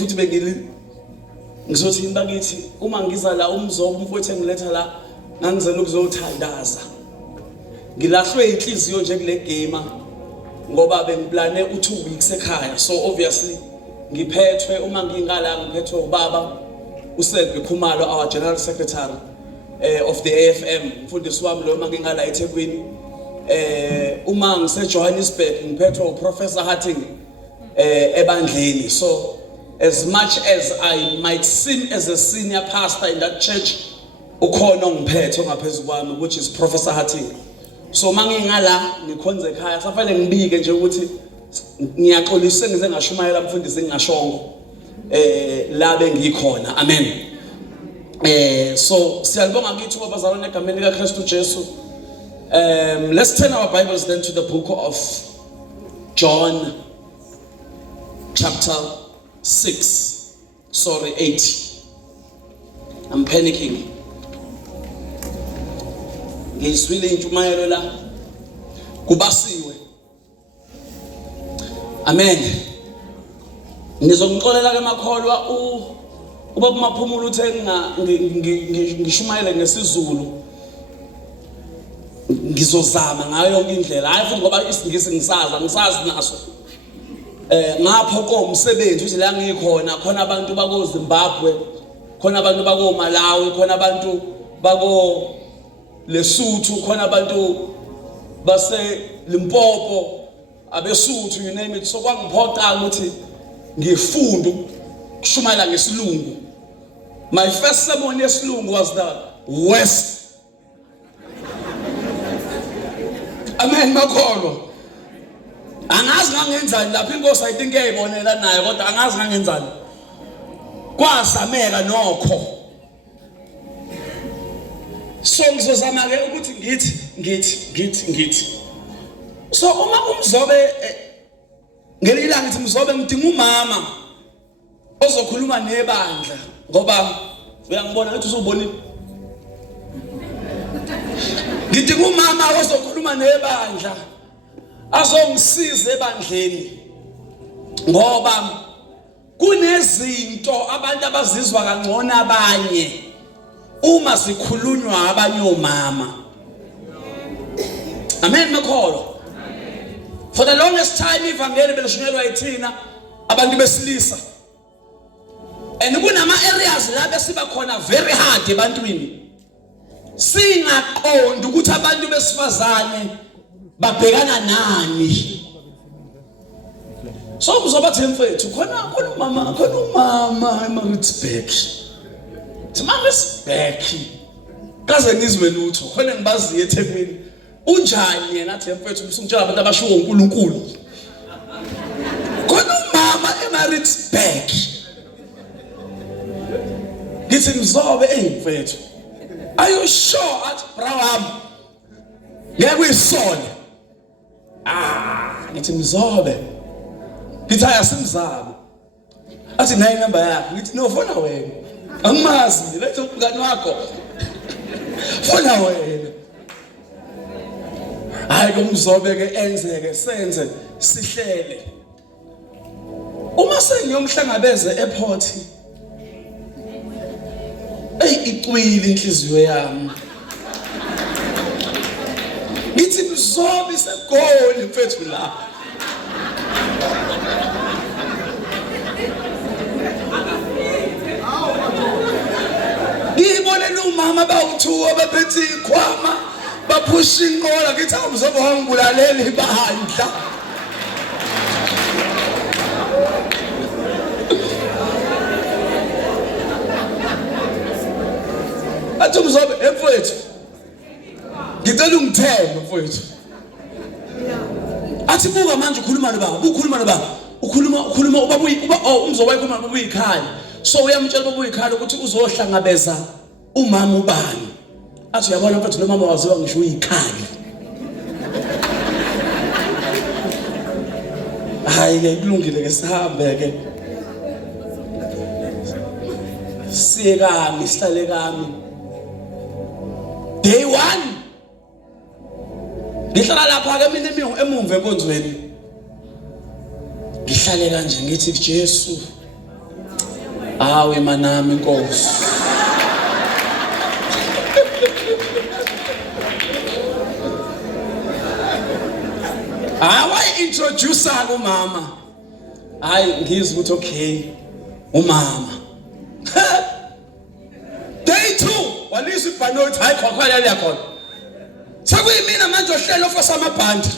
futhi ngizothi bakithi uma ngiza la umzobo umfowethu engiletha la ngangizela ukuzothandaza ngilahlwe inhliziyo nje kule game ngoba bengiplane u2 weeks ekhaya so obviously ngiphethwe uma ngingala ngiphethwe ubaba uSelbe Khumalo our general secretary of the AFM mfundisi wami lo ngingala eThekwini uma ngise Johannesburg ngiphethwe uprofessor Hatting ebandleni. So as much as I might seem as a senior pastor in that church ukhona ongiphethe ongaphezulu kwami which is Professor Hatting. So mangingala ngikhonze ekhaya safanele ngibike nje ukuthi ngiyaxolisa ngize ngashumayela mfundisi ngingashongo la bengikhona. Amen. So siyalibonga kithi babazalwane egameni lika Kristu Jesu. Let's turn our Bibles then to the book of John chapter 8. I'm panicking. Ngizwile intshumayelo la kubasiwe. Amen. Ngizongixolela ke makholwa ubaba Maphumulo uthe ngishumayele ngesizulu. Ngizozama ngayo yonke indlela. Hayi futhi ngoba isingisi ngisazi naso. Ngapho komsebenzi uthi la ngikhona khona abantu bako Zimbabwe, khona abantu bako Malawi, khona abantu bako Lesotho, khona abantu base Limpopo, abeSuthu, you name it. So kwangiphoqa ukuthi ngifunde ukushumayela ngesilungu. My first sermon yesilungu was the West. Amen makholwa. Angazi ngangenzani lapha inkosi ayithinke eyibonela naye kodwa angazi ngangenzani. Kwazameka nokho. So ngizozama ke ukuthi ngithi. So uma umzobe ngelila ngithi mzobe ngidinga umama ozokhuluma nebandla ngoba uyangibona ukuthi uzobona. Ngidinga umama ozokhuluma nebandla azongisiza ebandleni ngoba kunezinto abantu abazizwa kangcono abanye uma sikhulunywa abanye omama. Amen makholwa. For the longest time ivangeli belishunyelwa yithina abantu besilisa, and kunama areas la besiba khona very hard ebantwini singaqondi ukuthi abantu besifazane babhekana nani. So kuzobathi mfethu khona umama eMaritzburg. EMaritzburg kaze ngizwe lutho khona ngibaziye eThekwini. Unjani yena athi mfethu usungitshela abantu abashiwo uNkulunkulu. Khona umama eMaritzburg. Ngithi mzobe mfethu. Are you sure at Braham? Ngeke uyisole. Ngithi mzobe. Ngithi ayasimzama. Athi nayi number yakho. Ngithi no fona wena. Angimazi lethe umngani wakho. Fona wena. Hayi kumzobe ke enzeke senze sihlele. Uma sengiyomhlangabeze airport. Icwile inhliziyo yami. Ngithi mzobe segoli mfethu la. Ngibone lo mama bawuthuka bephethe ikhwama baphusha inqola ngithi awumzobe wangibulalela ibandla. Athi mzobe mfethu ngicela ungithembe mfethu. Athi buka manje ukhuluma nobaba. Ukhuluma umzobe wayikhuluma baba uyikhaya. So uyamtshela baba uyikhaya ukuthi uzohlangabeza umama ubani. Athi uyabona mfethu lo mama waziwa ngisho uyikhaya. Hayi ke kulungile ke sihambe ke. Siye kami sihlale kami. Day 1 ngihlala lapha ke mina emumva enkonzweni. Ngihlale kanje ngithi Jesu Awe manami Nkosi. Awa introduce umama. Hayi ngizwe ukuthi okay umama. Day 2 walizwa ibhanothi hayi khona liyakhona. Sekuyimina manje ohlelo for samabhandi.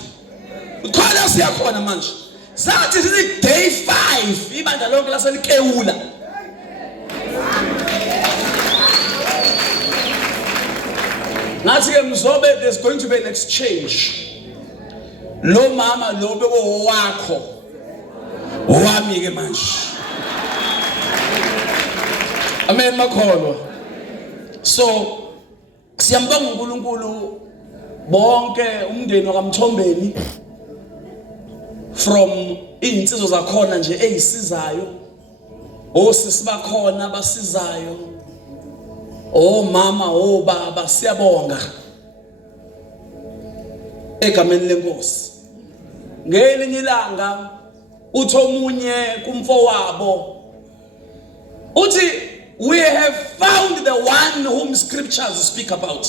Khona siyakhona manje. Sathi sithi day 5 ibandla lonke laselikewula. Ngathi ke mzobe there's going to be an exchange. Lo mama lo beko wakho. Owami ke manje. Amen makholwa. So siyambonga uNkulunkulu bonke umndeni wakaMthombeni from insizwa zakhona nje ezisizayo. Osisi bakhona abasizayo. Mama baba siyabonga. Egameni lenkosi. Ngelinye ilanga uthi omunye kumfowabo uthi we have found the one whom scriptures speak about.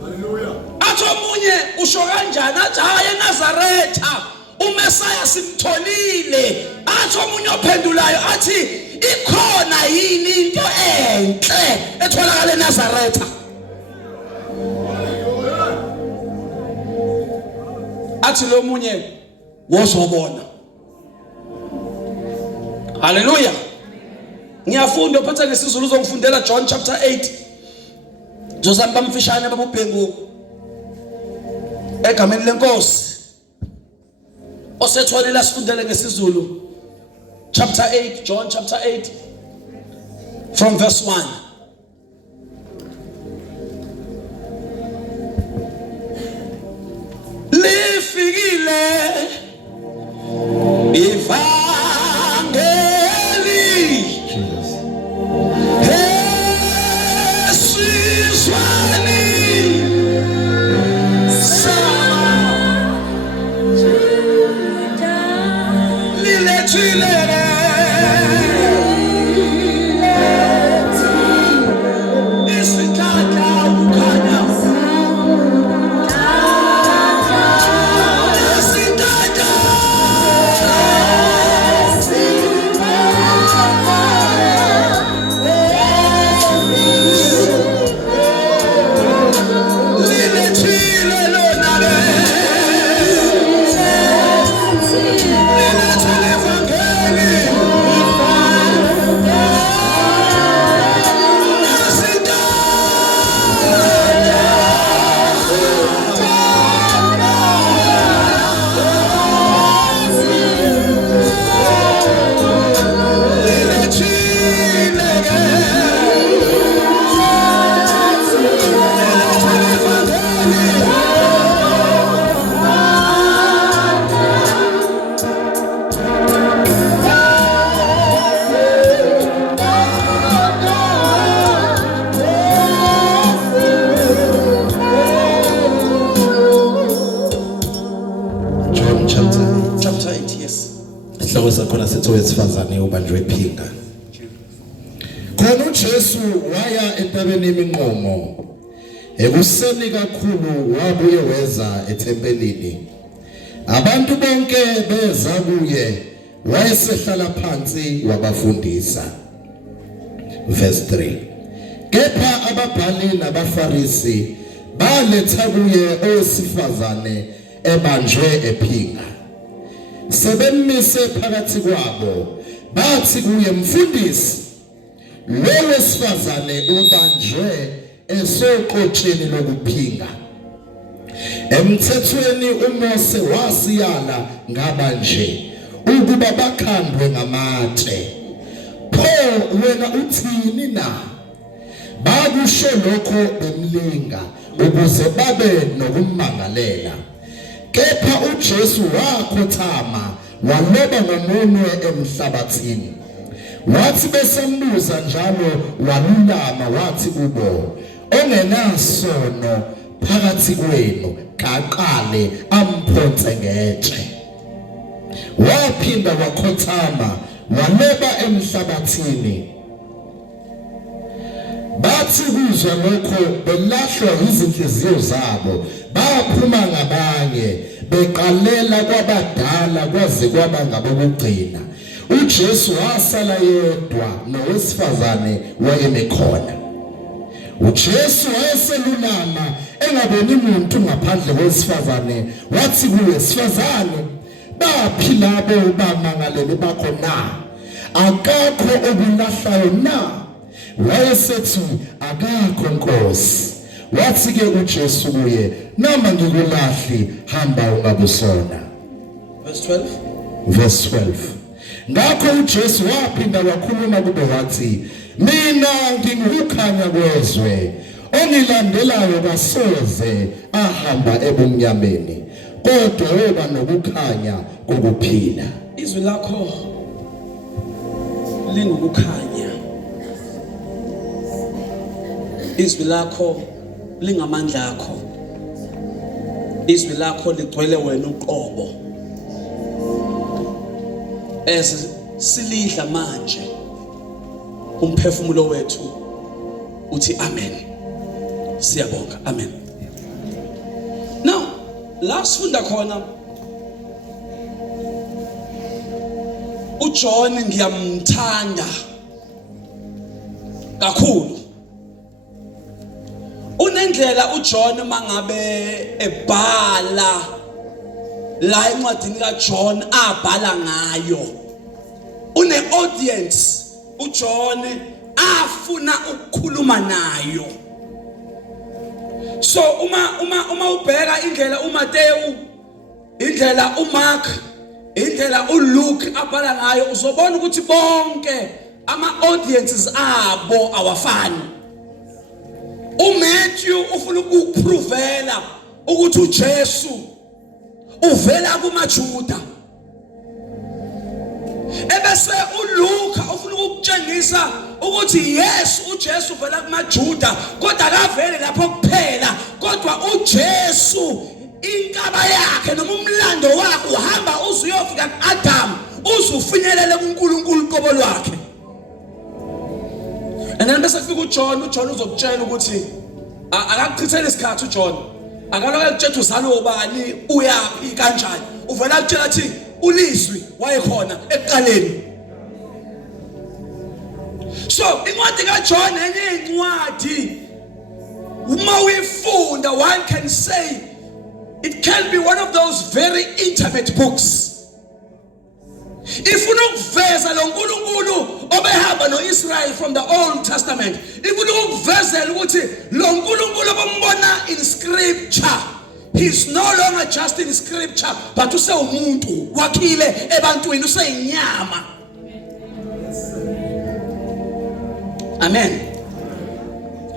Hallelujah. Athi omunye usho kanjani athi hayi eNazaretha uMesaya simtholile. Athi omunye ophendulayo athi ikhona yini into enhle etholakala eNazaretha. Athi lo munye wozobona. Hallelujah. Ngiyafunda uphatha ngesizulu uzongifundela John chapter 8. Josamba mfishane babubhengu egameni lenkosi. Osethwalela sifundele ngesizulu chapter 8, John chapter 8 from verse 1. Lifikile ivangeli esizweni sama lilethile owesifazane ubanjwe iphinga. Khona uJesu waya entabeni yeminqomo. Ekuseni kakhulu wabuye weza ethempelini. Abantu bonke beza kuye, wayesehlala phansi wabafundisa. Verse 3. Kepha ababhali nabafarisi baletha kuye owesifazane ebanjwe ephinga. Sebemise phakathi kwabo bathi kuye mfundisi, lo wesifazane ubanjwe esoqotsheni lokuphinga. Emthethweni uMose wasiyala ngabanje ukuba bakhandwe ngamatshe. Pho wena uthini na? Bakusho lokho bemlinga ukuze babe nokumangalela. Kepha uJesu wakhothama waloba ngomunwe emhlabathini. Wathi besembuza njalo walulama wathi kubo, ongenasono phakathi kwenu kaqale amphonse ngetshe. Waphinda wakhothama waleba emhlabathini. Bathi kuzwa lokho belahlwa izinhliziyo zabo, baphuma ngabanye beqalela kwabadala kwaze kwaba ngabokugcina. uJesu wasala yedwa nowesifazane wayemekhona. uJesu wayeselulama engaboni umuntu ngaphandle kwesifazane, wathi kuye, "Sifazane, baphi labo bamangaleli bakho na? Akakho okulahlayo na?" Wayesethi, "Akakho Nkosi." Wathi ke uJesu kuye, "Nama ngikulahli, hamba ungabusona." Verse 12. Ngakho uJesu waphinda wakhuluma kube wathi, "Mina ngingukukhanya kwezwe, ongilandelayo kasoze ahamba ebumnyameni, kodwa woba nokukhanya kokuphila." Izwi lakho lingukukhanya. Izwi lakho lingamandla akho. Izwi lakho ligcwele wena uqobo. Silidla manje umphefumulo wethu uthi amen. Siyabonga, amen. Now, la sifunda khona uJohn ngiyamthanda kakhulu. Unendlela uJohn mangabe ebhala la encwadini kaJohn abhala ngayo. Une audience uJohn afuna ukukhuluma nayo. So uma ubheka indlela uMateyu, indlela uMark, indlela uLuke abhala ngayo, uzobona ukuthi bonke ama audiences abo awafani. uMatthew ufuna ukuprovela ukuthi uJesu uvela kumaJuda. Ebese uLuka ufuna ukutshengisa ukuthi yes, uJesu uvela kumaJuda, kodwa akaveli lapho kuphela, kodwa uJesu inkaba yakhe noma umlando wakhe uhamba uzuyofika kuAdam, uzufinyelele kuNkulunkulu qobo lwakhe. And then bese kufika uJohn uzokutshela ukuthi akakuchithela isikhathi uJohn. Akaloke ekutshela uzalo ubani, uyapi kanjani. Uvela ukutshela ukuthi ulizwi wayekhona ekuqaleni. So incwadi kaJohn enye incwadi uma uyifunda, one can say it can be one of those very intimate books. Ifuna ukuveza lo uNkulunkulu obehamba noIsrael from the Old Testament. Ifuna ukuvezela ukuthi lo uNkulunkulu obombona in Scripture, he's no longer just in Scripture, but usewumuntu wakhile ebantwini, useyinyama. Amen.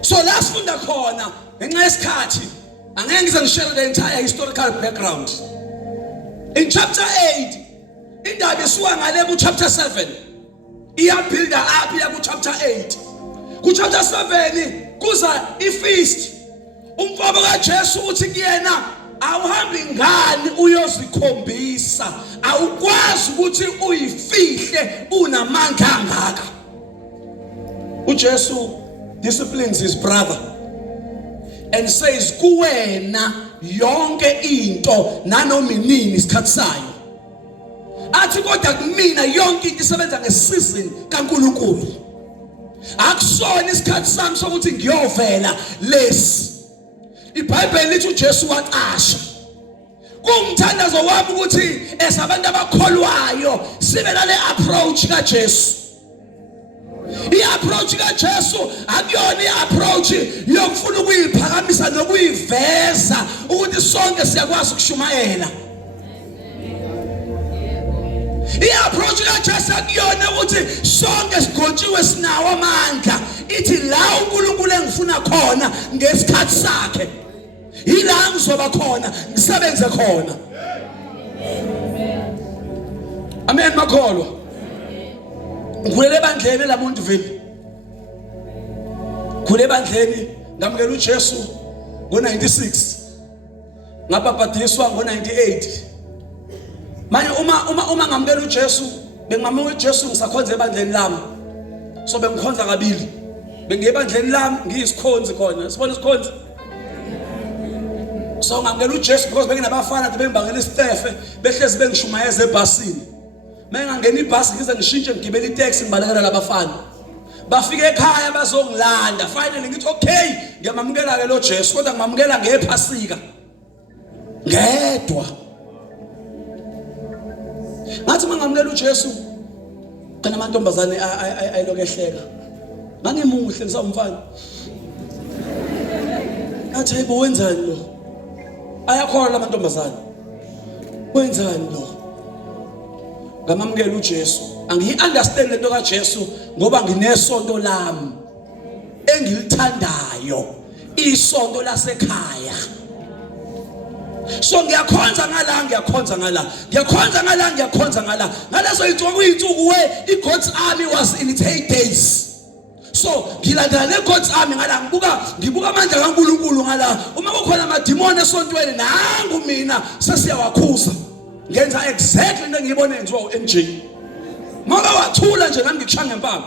So last funda khona ngenxa yesikhathi angeke ngize ngishare the entire historical background. In chapter 8 indaba isuka ngale ku chapter 7 iyabuilda up ya ku chapter 8. Ku chapter 7 kuza ifeast. Umfabo kaJesu uthi kuyena, awuhambi ngani uyozikhombisa, awukwazi ukuthi uyifihle unamandla angaka. uJesu disciplines his brother and says kuwena yonke into nanoma inini isikhathi sayo. Athi kodwa kumina yonke into isebenza ngesizini kaNkulunkulu. Akusona isikhathi sami sokuthi ngiyovela lesi. iBhayibheli lithi uJesu waqasha. Kumthandazo wami ukuthi esabantu abakholwayo sibe nale approach kaJesu. I-approach kaJesu akuyona i-approach yokufuna ukuyiphakamisa nokuyiveza ukuthi sonke siyakwazi ukushumayela. I-approach kaJesu akuyona ukuthi sonke sigontshiwe sinawo amandla. Ithi la uNkulunkulu engifuna khona ngesikhathi sakhe, ila ngizoba khona, ngisebenze khona. Amen makholwa. Ngulele bandleni lamuntu vele. Ngulele bandleni ngamukela uJesu ngo96. Ngabhabhadiswa ngo98. Manje uma ngamukela uJesu Bengimamunga uJesu ngisakhonza ebandleni lami. So bengikhonza kabili. Bengiye ebandleni lami ngiyisikhonzi khona. Sibona isikhonzi. So ngamukela uJesu because benginabafana bengibangela istefe behlezi bengishumayeza ebhasini. Mengangena ibhasi ngize ngishintshe ngigibela itaxi ngibalekela labafana. Bafike ekhaya bazongilanda. Finally ngithi okay, ngiyamamukela ke lo Jesu kodwa ngimamukela ngephasika. Ngedwa. Ngathi mangamukela uJesu kana amantombazane ayilokehleka. Ngangimuhle ngisawumfana. Athi hayibo wenzani lo? Ayakhola amantombazane. Wenzani lo? Ngamamukela uJesu. Angiyi-understand lento kaJesu ngoba nginesonto lami engilithandayo, isonto lasekhaya. So ngiyakhonza ngala, ngiyakhonza ngala, ngiyakhonza ngala, ngiyakhonza ngala. Ngalezo iy'nsuku i-God's army was in its 8 days. So ngilandela ne-God's army ngala, ngibuka amandla kaNkulunkulu ngala. Uma kukhona amadimoni esontweni nangu mina sesiyawakhuza. Ngenza exactly into engiyibona yenziwa u-NJ. Ngoba wathula nje nami ngikushaya ngempama.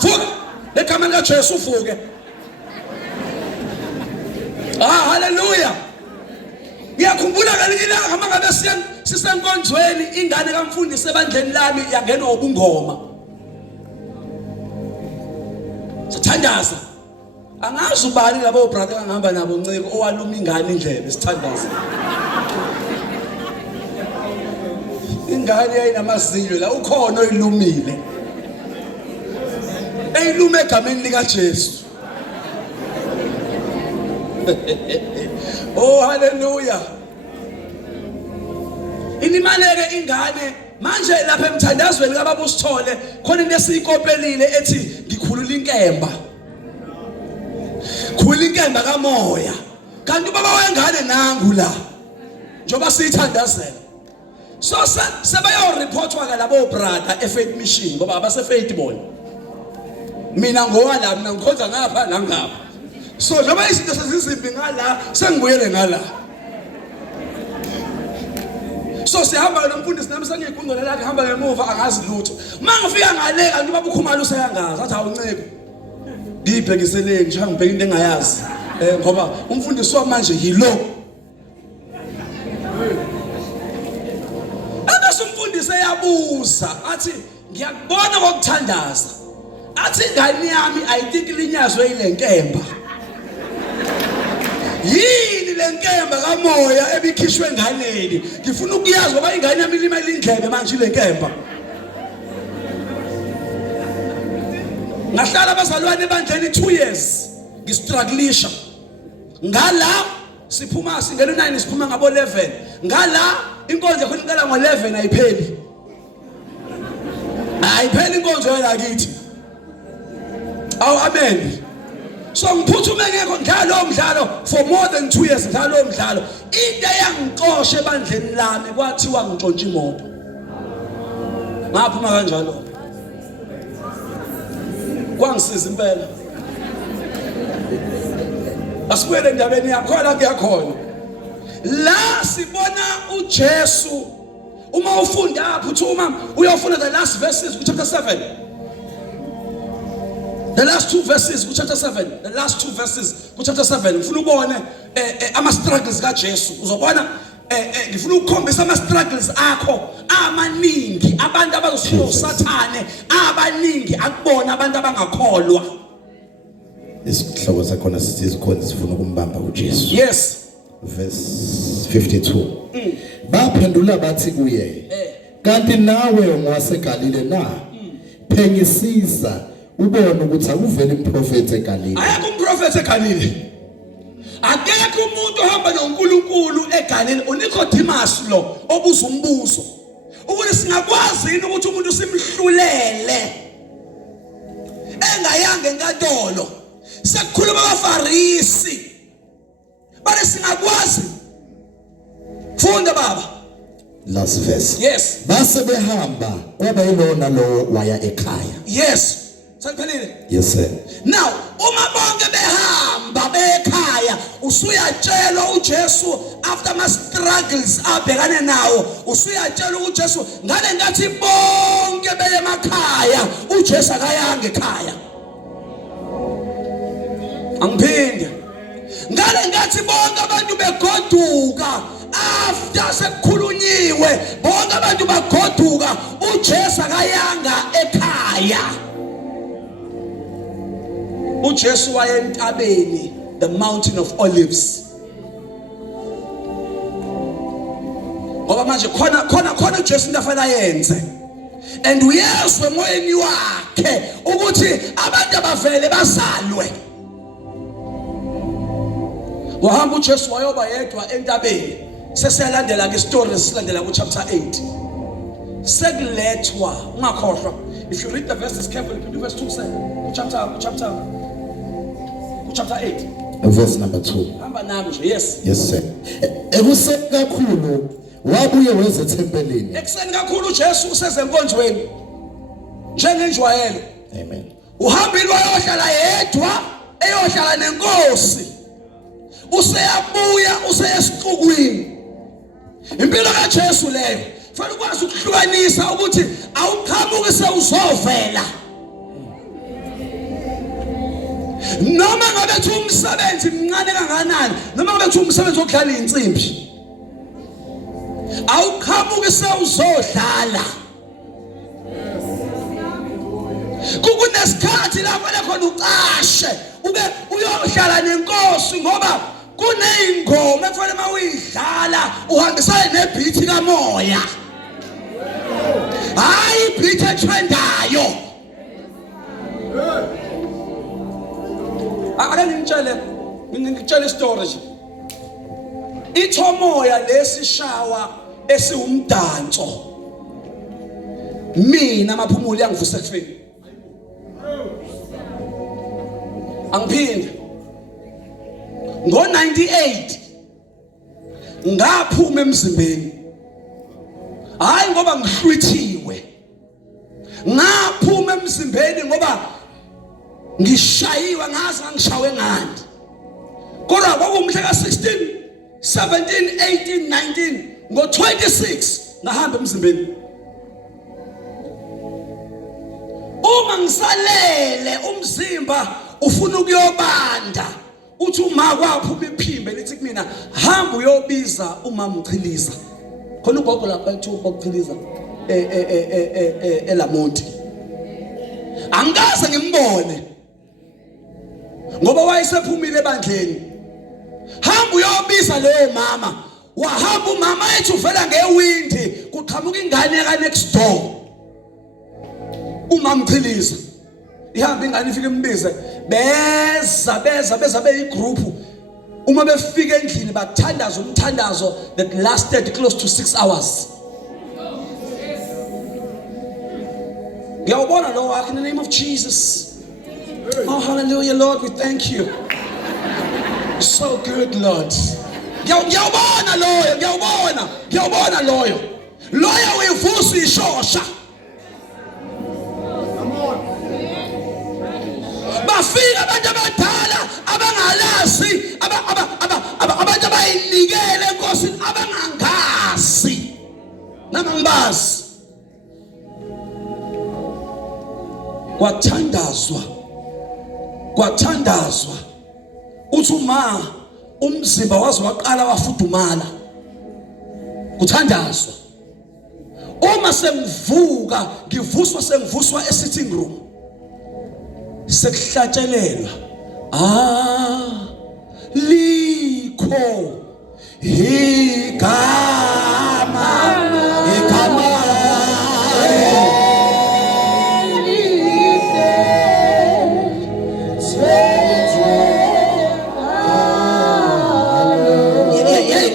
Vuka egameni kaJesu uvuke. Hallelujah. Ngiyakhumbula ngelinye ilanga mangabe sisenkonzweni ingane kamfundisi ebandleni lami yangenwa ubungoma. Sithandaza. Angazi ubani labo brother angihamba nabo Nciko owaluma ingane indlebe sithandaza. Ingane yayinamazinyo la ukhona oyilumile. Eyilume egameni lika Jesu. Oh hallelujah. Inimaleke ingane manje lapha emthandazweni kababa uSithole khona into esiyikopelile ethi ngikhulula inkemba. Khulula inkemba kamoya. Kanti ubaba wengane nangu la. Njoba siyithandazela. So sebayo reportwa ke labo brother eFaith Mission ngoba abase faith bona. Mina ngowala mina ngikhonza ngapha la ngapha. So njoba izinto sezizimbi ngala sengibuyele ngala. So sihamba nomfundisi nami sengiyigundole lakhe hamba ngemuva angazi lutho. Mangifika ngale kanti ubaba ukhumalo useyangazi athi awuncebe. Ngibhekisele ngishaya ngibheka into engayazi. Ngoba umfundisi wamanje yilo. Umfundisi eyabuza athi ngiyakubona kokuthandaza. Athi ingane yami I think linyazwe ile nkemba. Yini le nkemba kamoya ebikhishwe enganeni? Ngifuna ukuyazi ngoba ingane yami ilima indlebe manje ile nkemba. Ngahlala abazalwane ebandleni 2 years ngistrugglisha. Ngala siphuma singena 9 siphuma ngabo 11. Ngala inkonzo khona iqala ngo11 ayipheli. Ayipheli inkonzo yalakithi. Aw amen. So ngiphuthume ngekho ngidlalo umdlalo for more than 2 years ngidlalo umdlalo. Into eyangixosha ebandleni lami kwathiwa ngintshontshe imoto. Ngaphuma kanjalo. Kwangisiza impela. Asikwele ndabeni yakho kuyakhona. La sibona uJesu uma ufunda aphuthuma uyofunda the last verses ku chapter 7. The last 2 verses ku chapter 7. The last 2 verses ku chapter 7. Ngifuna ubone ama struggles kaJesu. Uzobona ngifuna ukukhombisa ama struggles akho amaningi abantu abazofuna uSathane abaningi akubona abantu abangakholwa. Isihloko sakhona sithi izikhona sifuna ukumbamba uJesu. Yes. Verse 52. Baphendula bathi kuye, kanti nawe ungaseGalile na? Phenyisisa ubone ukuthi akuveli umprofeti eGalile. Ayakho umprofeti eGalile. Akekho umuntu ohamba noNkulunkulu eGalile. uNicodemus lo obuza umbuzo. Ukuthi singakwazi yini ukuthi umuntu simhlulele engayanga enkantolo. Sekukhuluma abaFarisi. Bale singakwazi. Funda baba. Last verse. Yes. Base behamba kwaba yilona lo waya ekhaya. Yes. Saniphelile. Yes sir. Now, uma bonke behamba bekhaya, usuyatshela uJesu after ama struggles abhekane nawo, usuyatshela uJesu ngale ngathi bonke bonke beye emakhaya uJesu akayanga ekhaya. Angiphinde ngale ngathi bonke abantu begoduka after sekukhulunyiwe bonke abantu bagoduka uJesu akayanga ekhaya. uJesu waye entabeni, the mountain of Olives. Ngoba manje khona uJesu into afana yenze. And uyezwe emoyeni wakhe ukuthi abantu abavele bazalwe. Wahamba uJesu wayoba yedwa entabeni. Sesiyalandela ke story silandela ku chapter 8. Sekulethwa ungakhohlwa. If you read the verses carefully, verse 2 say chapter 8. Verse number 2. Hamba nami nje. Yes. Yes sir. Ekuseni kakhulu wabuye weze tempelini. Ekuseni kakhulu uJesu usezenkonzweni. Njengenjwayelo. Amen. Uhambile wayohlala yedwa, eyohlala nenkosi. Useyabuya useyesixukwini. Impilo kaJesu leyo. Fanele ukwazi ukuhlukanisa ukuthi awuqhamuke sewuzovela. Noma ngabethi umsebenzi mncane kanganani, noma ngabe thi umsebenzi wokudlala insimbi. Awuqhamuke sewuzodlala. Kunesikhathi lapho lekhona uqashe ube uyohlala nenkosi ngoba kuneyingoma ekufanele mawuyidlala uhambisane nebeat kamoya. Hayi beat etrendayo. Ake ngitshele story nje. Ithomoya lesishawa esiwumdanso. Mina amaphumulo yangivuse kufeni. Angiphinde. Ngo98 ngaphuma emzimbeni. Hayi ngoba ngihlwithiwe. Ngaphuma emzimbeni ngoba ngishayiwe ngazi ngishawe ngani. Kodwa kwakumhla ka16, 17, 18, 19 ngo26 ngahamba emzimbeni. Uma ngisalele umzimba ufuna ukuyobanda. Uthi uma kwaphuma iphimbe lithi kumina hamba uyobiza umama uChiliza. Khona ugogo lapha ethi uChiliza eLamonti. Angikaze ngimbone. Ngoba wayesephumile ebandleni. Hamba uyobiza leyo mama. Wahamba umama ethi uvela ngewindi kuqhamuka ingane yaka next door. Umama uChiliza. Ihamba ingane ifike imbize. Beza beyigroup. Uma befika endlini bathandaza umthandazo that lasted close to 6 hours. Ngiyawubona lo wakhe in the name of Jesus. Oh hallelujah Lord, we thank you. You're so good Lord. Ngiyawubona loyo. Loyo uyivusa ishosha. Bafika abantu abadala abangalazi abantu abayinikele enkosini abangangazi nama ngibazi. Kwathandazwa uthi uma umzimba wazi waqala wafudumala kuthandazwa. Uma sengivuka ngivuswa esitting room sekuhlatshelelwa likho igama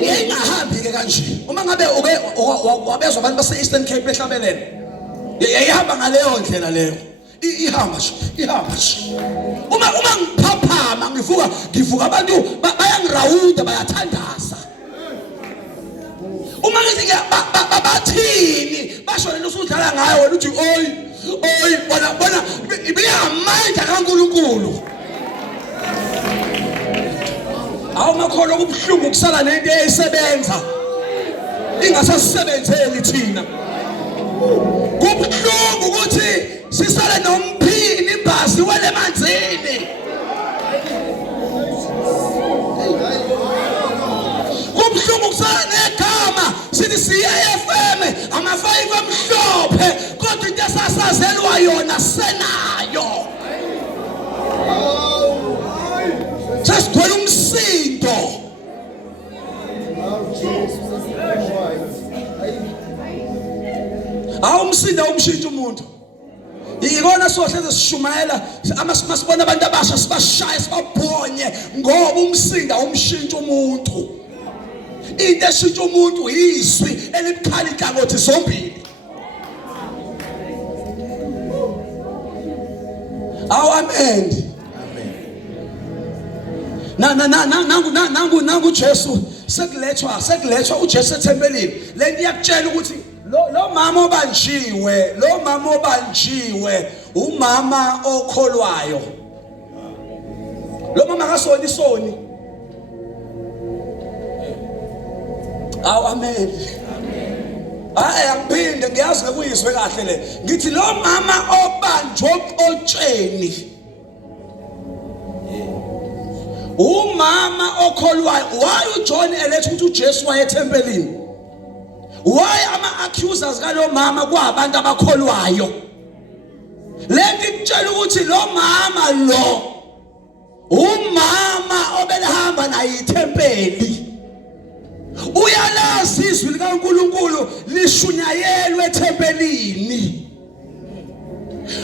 yengahambi ke kanje. Uma ngabe wabezwa abantu base Eastern Cape behlabelele yayihamba ngaleyo ndlela leyo. Ihamba nje. Uma ngiphaphama ngivuka abantu bayangirawuda bayathandaza. Uma ngithi bathini basho lento usudlala ngayo wena uthi oyi bona ibiyamandla kaNkulunkulu. Awumakholo kubuhlungu kusala nento eyisebenza ingasasebenzeli thina. Kubuhlungu ukuthi sisale nomphini imbasi wele emanzini. Kubuhlungu kusala negama sithi siye FM ama-5 amhlophe kodwa into esasazelwa yona senayo. Sesigcwele umsindo. Awumsindo umshintsha umuntu. Ikona sohleze sishumayela masibona abantu abasha sibashaya sibabhonye ngoba umsindo umshintsha umuntu. Into eshintsha umuntu izwi elibukhali inhlangothi zombili. Amen. Nangu Jesu sekulethwa uJesu ethempelini. Lento iyakutshela ukuthi lo mama obanjiwe umama okholwayo. Lo mama akasoni isoni. Amen. Angiphinde ngiyazi ngekuyizwe kahle le. Ngithi lo mama obanjwe oqotsheni. Umama okholwayo. Why uJohn eletha ukuthi uJesu waye ethempelini? Why ama-accusers kalo mama kwabantu abakholwayo? Lento ikutshela ukuthi lo mama lo umama obelihamba naye ithempeli. Uyalazi izwi likaNkulunkulu lishunyayelwe ethempelini.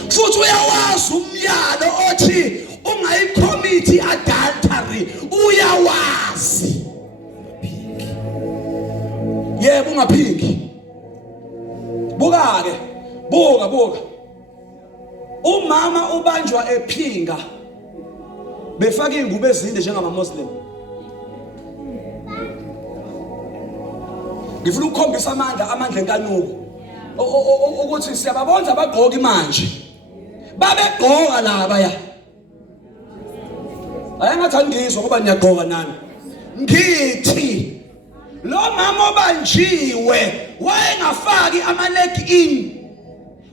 Futhi uyawazi umyalo othi ungayicommit adultery. Uyawazi. Yebo ungaphiki. Buka. Umama ubanjwa ephinga. Befaka ingubo ezinde njengama Muslim. Ngifuna ukukhombisa amandla enkanuko. Ukuthi siyababonza abagqoki manje. Babegqoka laba ya. Ayangathandi ngizwa ngoba niyagqoka nami. Ngithi lo mama obanjiwe wayengafaki ama-leg in.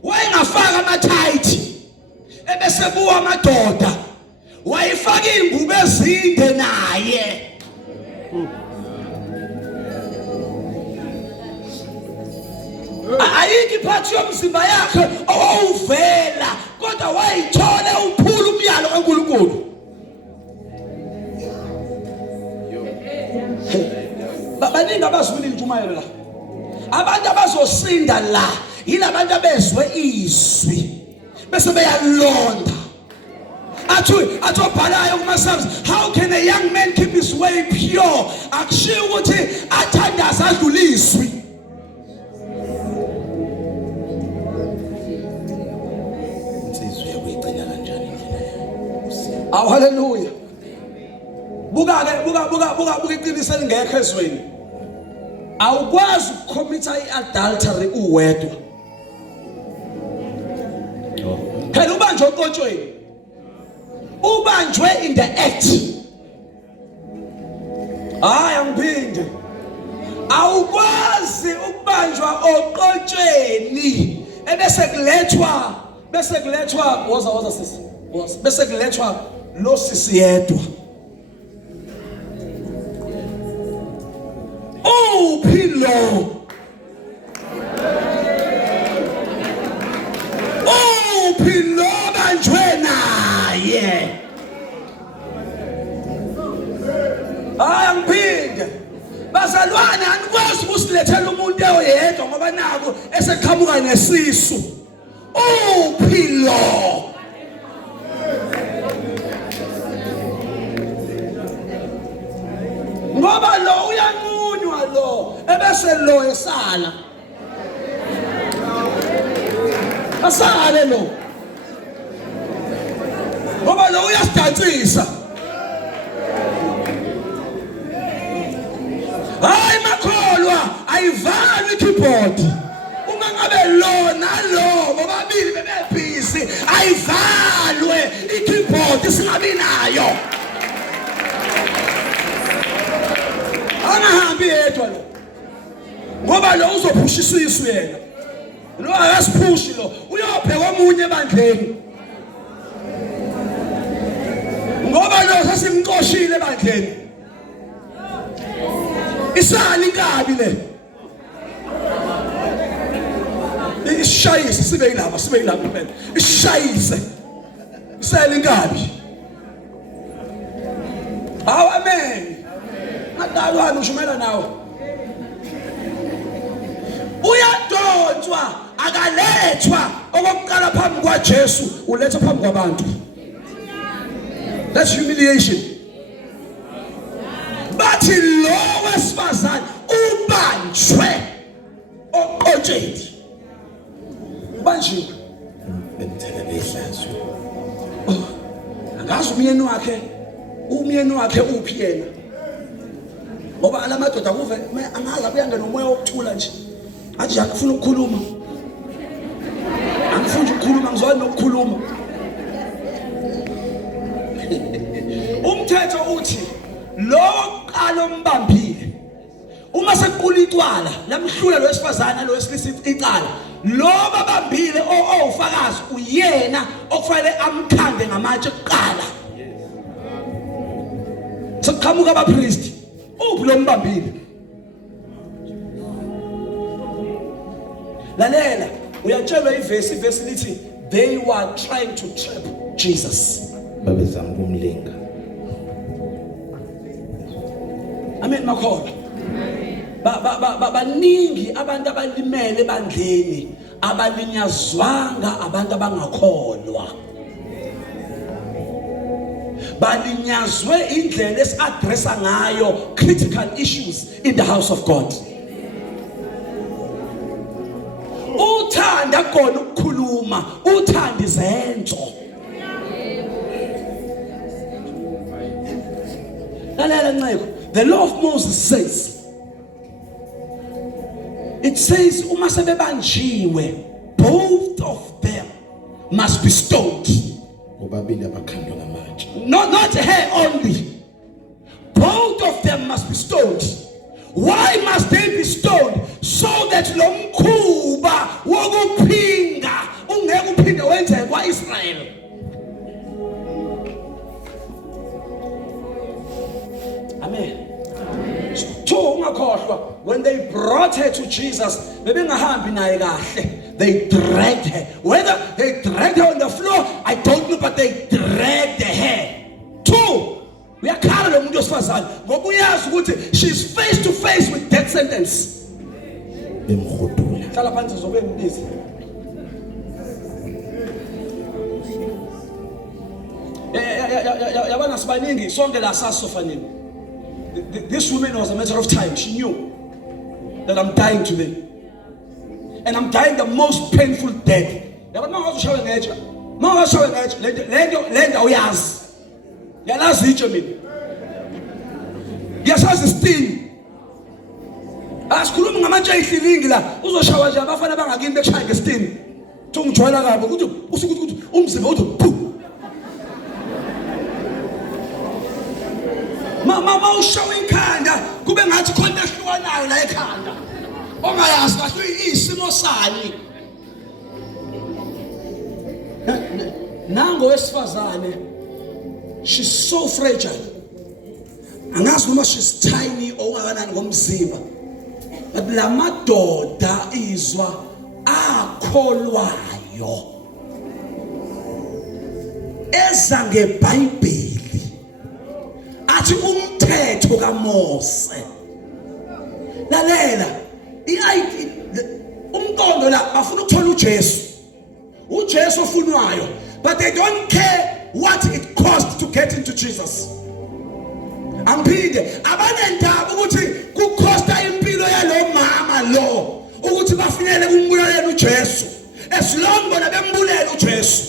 Wayengafaki ama-tight. Ebese buwa amadoda. Wayifaka ingubo ezinde naye. Ayikho iphathi yomzimba yakhe owuvela kodwa wayithole uphula umyalo kaNkulunkulu. Baningi abazwile intshumayelo la. Abantu abazosinda la yilabantu abezwe izwi bese beyalonda. Athi obhalayo kuma-Psalms, how can a young man keep his way pure? Akushiwo ukuthi athandaze adlule izwi. Awu haleluya. Buka iqiniso elingekho ezweni. Awukwazi ukucommita iadultery uwedwa. Phela ubanjwe oqotshweni. Ubanjwe in the act. Angiphinde. Awukwazi ukubanjwa oqotshweni bese kulethwa woza sisi. Bese kulethwa lo sisi yedwa. Philo banjwe naye. Angiphinde. Bazalwane anikwazi ukusilethela umuntu oyedwa ngoba nako eseqhamuka nesisu. Philo. Ngoba lo uyanqunywa lo ebese lo esala. Asale lo. Ngoba lo uyasidansisa. Hayi makholwa ayivali keyboard. Uma ngabe lo nalo bobabili bebebhizi ayivalwe ikeyboard singabi nayo. Angahambi yedwa lo. Ngoba lo uzophushisisa yena. lo akasiphushi lo uyobheka omunye ebandleni ngoba lo sasimxoshile ebandleni isali inkabi le ishayise sibe yilapha impela ishayise isali inkabi hawu amen adalwane ushumela nawe uyadonswa akalethwa okokuqala phambi kwaJesu uletha phambi kwabantu. That's humiliation. Bathi lo wesifazane ubanjwe oqotsheni ubanjiwe bemthela behlazo angazi umyeni wakhe uphi yena ngoba alamadoda kuve angazi abuyanga nomoya wokuthula nje athi akufuna ukukhuluma ngizwani nokukhuluma umthetho uthi lo qala ombambile uma sequlitwala lamhlula lo wesifazana lo wesilisa icala lo babambile ufakazi uyena okufanele amkhande ngamatshe kuqala sokuqhamuka abapriest uphi lo mbambile lalela uyatshelwa ivesi lithi they were trying to trap Jesus babezama ukumlinga. Amen makholwa baningi abantu abalimele ebandleni abalinyazwanga abantu abangakholwa balinyazwe indlela esi-addressa ngayo critical issues in the house of God. Uthanda khona ukukhuluma uthanda izenzo lalela nceko. The law of Moses says uma sebebanjiwe both of them must be stoned. Ubabili abakhandwa ngamatshe. Not her only. Both of them must be stoned. Why must they be stoned? So that lo mkhuba wokuphinga ungeke uphinde wenzeke kwaIsrael. Amen. When they brought her to Jesus, they dragged her. Whether they dragged her on the floor, I don't know, but they dragged her. Two, we are calling she's face to face with death sentence. This woman was a matter of time. She knew that I'm dying today. And I'm dying the most painful death. Mama ushawa ikhanda kube ngathi khona ehlukanayo la ekhanda ongayazi kahle isimo sani nango wesifazane. She's so fragile. Angazi noma she's tiny okungakanani ngomzimba, but la madoda izwa akholwayo eza ngeBhayibheli athi umthetho kaMose. Lalela umqondo la bafuna ukuthola uJesu ofunwayo, but they don't care what it cost to get into Jesus. Ampinde abanendaba ukuthi kukosta impilo yalo mama lo ukuthi bafinyele kumbulela uJesu, as long bona bembulela uJesu.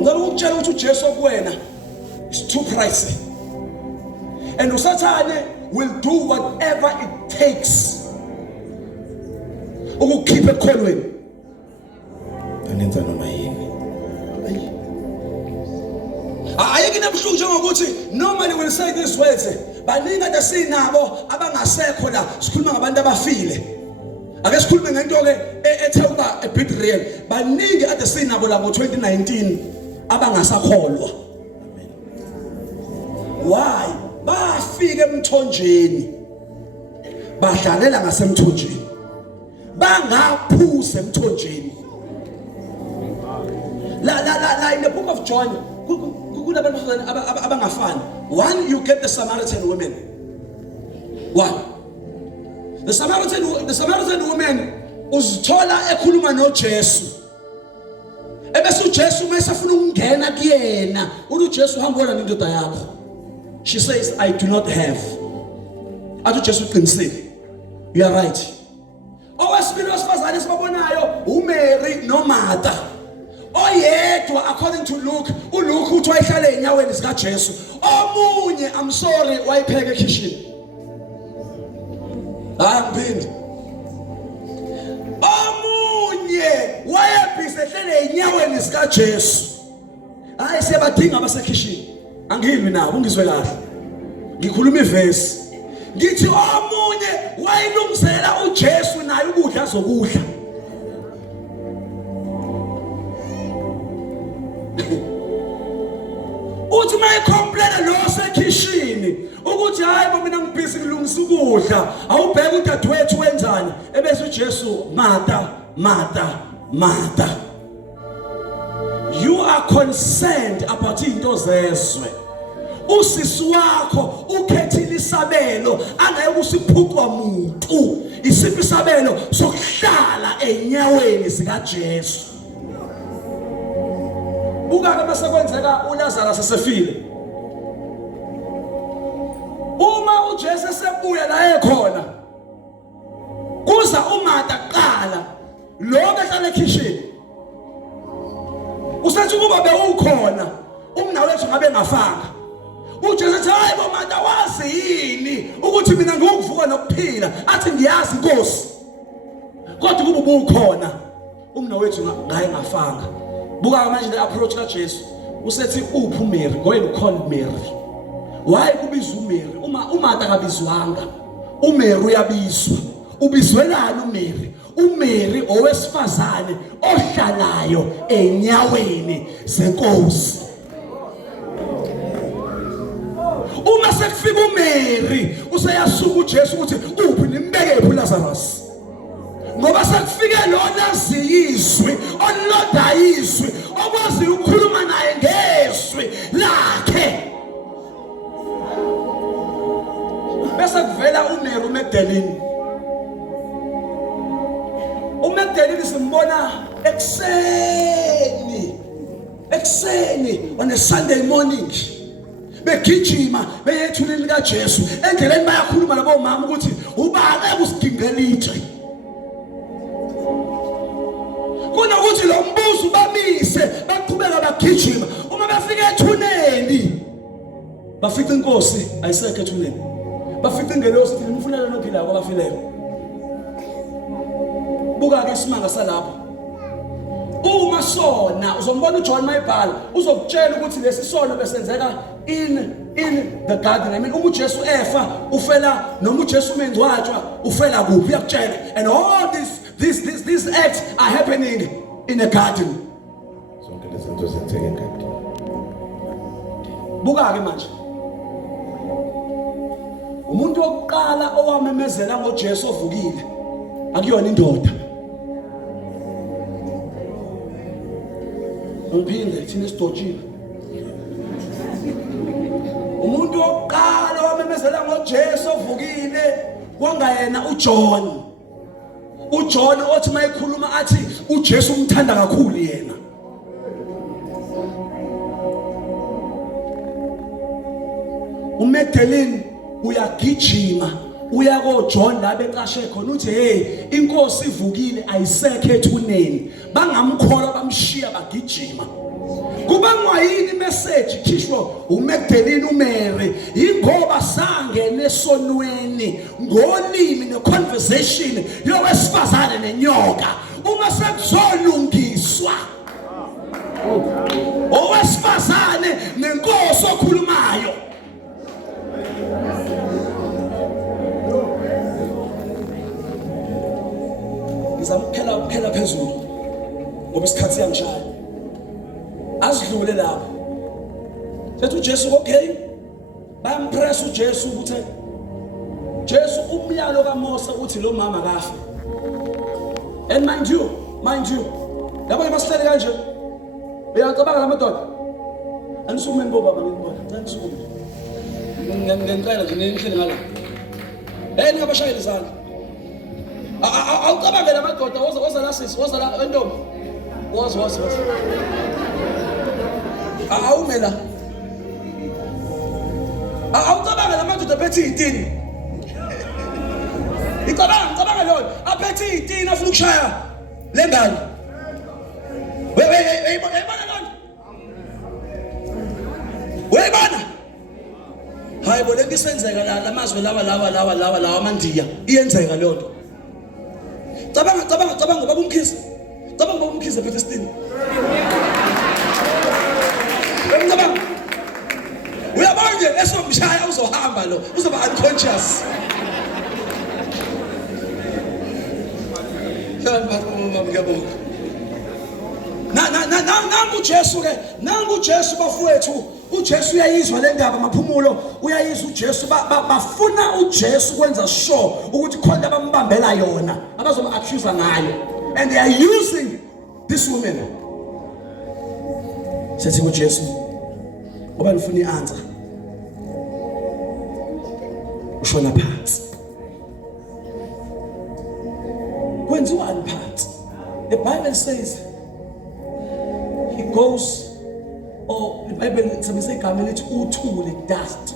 Ngalo ukutshela ukuthi uJesu okuwena is too pricey, and uSathane will do whatever it takes ukukhipha ekholweni. Anenza noma yini. Ayeke nabuhlungu njengokuthi normally will say this words, baningi ade sinabo abangasekho la sikhuluma ngabantu abafile ake sikhulume ngento ke ethe ukuba a bit real baningi ade sinabo la ngo2019 abangasakholwa why bafika emthonjeni badlalela ngasemthonjeni bangaphuza emthonjeni la in the book of John kunabantu abangafani. One, you get the Samaritan woman. One, the Samaritan woman uzithola ekhuluma noJesu ebese uJesu mesafuna ukungena kuyena uJesu hambona nendoda yakho. She says, I do not have. Athi uJesu uqinisile. You are right. Owesibili wesifazane sibabonayo uMary noMartha. Oyedwa according to Luke uthi wayehlala enyaweni zika Jesu. Omunye I'm sorry wayipheka ekitchen. Ngibindi. Omunye wayebhise ehlele enyaweni zika Jesu. Hayi siyabadinga abasekitchen. Angilwi nawo ungizwe kahle. Ngikhuluma iverse. Ngithi omunye wayilungisela uJesu naye ukudla azokudla. Uthi mayicomplain lo sekitchen ukuthi hayi mina ngibhizi ngilungisa ukudla awubheka udadewethu wenzani ebese uJesu Martha you are concerned about into zezwe usisi wakho ukhethile isabelo angeke usiphucwa umuntu isiphi isabelo sokuhlala enyaweni zika Jesu buka ke masekwenzeka uLazarus sesefile uma uJesu sebuya la ekhona kuza uMartha qala lo behlala ekitchen usethi kuba bewukhona umnawethu ngabe ngafanga uJesu ethi hayi bo Martha wazi yini ukuthi mina ngikuvuka nokuphila athi ngiyazi Nkosi kodwa kuba ubukhona umnawethu ngaye ngafanga buka manje le approach kaJesu usethi uphi uMary go and call Mary why kubizwa uMary uMartha kabizwanga uMary uyabizwa ubizwelana uMary owesifazane ohlalayo enyaweni zeNkosi uma sekufika uMary useyasuka uJesu ukuthi uphi nimbeke uLazarus ngoba sekufike lo laziyizwi olodayizwi okwazi ukukhuluma naye ngezwi lakhe bese kuvela uMary uMagdalene simbona ekseni on a Sunday morning begijima beyethulini kaJesu endleleni bayakhuluma labo mama ukuthi ubake usigingela itshe kunokuthi lo mbuzo bamise baqhubeka bagijima uma bafika ethuneni bafika iNkosi ayisekho ethuneni bafika ingelosi ithi nifunela nophila kwabafileyo buka ke isimanga salapha uma sona uzombona uJohn mayibhala uzokutshela ukuthi lesi sono besenzeka in the garden. I mean uJesu efa ufela noma uJesu mengcwatshwa ufela kuphi yakutshela and all these acts are happening in a garden. Zonke lezi zinto zenzeka egarden. Buka ke manje umuntu wokuqala owamemezela ngoJesu ovukile akuyona indoda. Uphinde thina sidojile umuntu wokuqala owamemezela ngoJesu ovukile kwangayena uJohn othi mayikhuluma athi uJesu umthanda kakhulu yena. uMagdalene uyagijima uya koJohn la beqashe khona uthi hey iNkosi ivukile ayisekho ethuneni bangamkholwa bamshiya bagijima kuba ngwayini message ikhishwa uMagdalene uMary ingoba sangena esonweni ngolimi neconversation yowesifazane nenyoka uma sekuzolungiswa owesifazane neNkosi okhulumayo bamphela phezulu ngoba isikhathi siyangishaya asidlule lapho sethi uJesu okay bampress uJesu ukuthi Jesu umyalo kaMose uthi lo mama kafa and mind you yabo ngibasihlele kanje uyacabanga lamadoda anisukume ngobaba ngibona anisukume ngicela nje nenihlele ngala ngiyabashayela izandla awucabange lamadoda woza la sisi woza la entombi woza awumela awucabange lamadoda phethe idini icabanga lona aphethe idini afuna ukushaya lengane weyibona lona weyibona hayi bo lento isenzeka la mazwe lawa amandiya iyenzeka leyo nto cabanga ngoba umkhisi cabanga ngoba umkhisi phethe isitini cabanga uyabona nje esomshaya uzohamba lo uzoba unconscious nangu uJesu bafowethu uJesu uyayizwa le ndaba maphumulo uyayizwa uJesu bafuna uJesu kwenza sure ukuthi khona abambambela yona abazoma accuse ngayo and they are using this woman sethi uJesu ngoba ngifuna ianswer ushona phansi kwenziwani phansi the Bible says he goes or the Bible says igama lithi uthule dust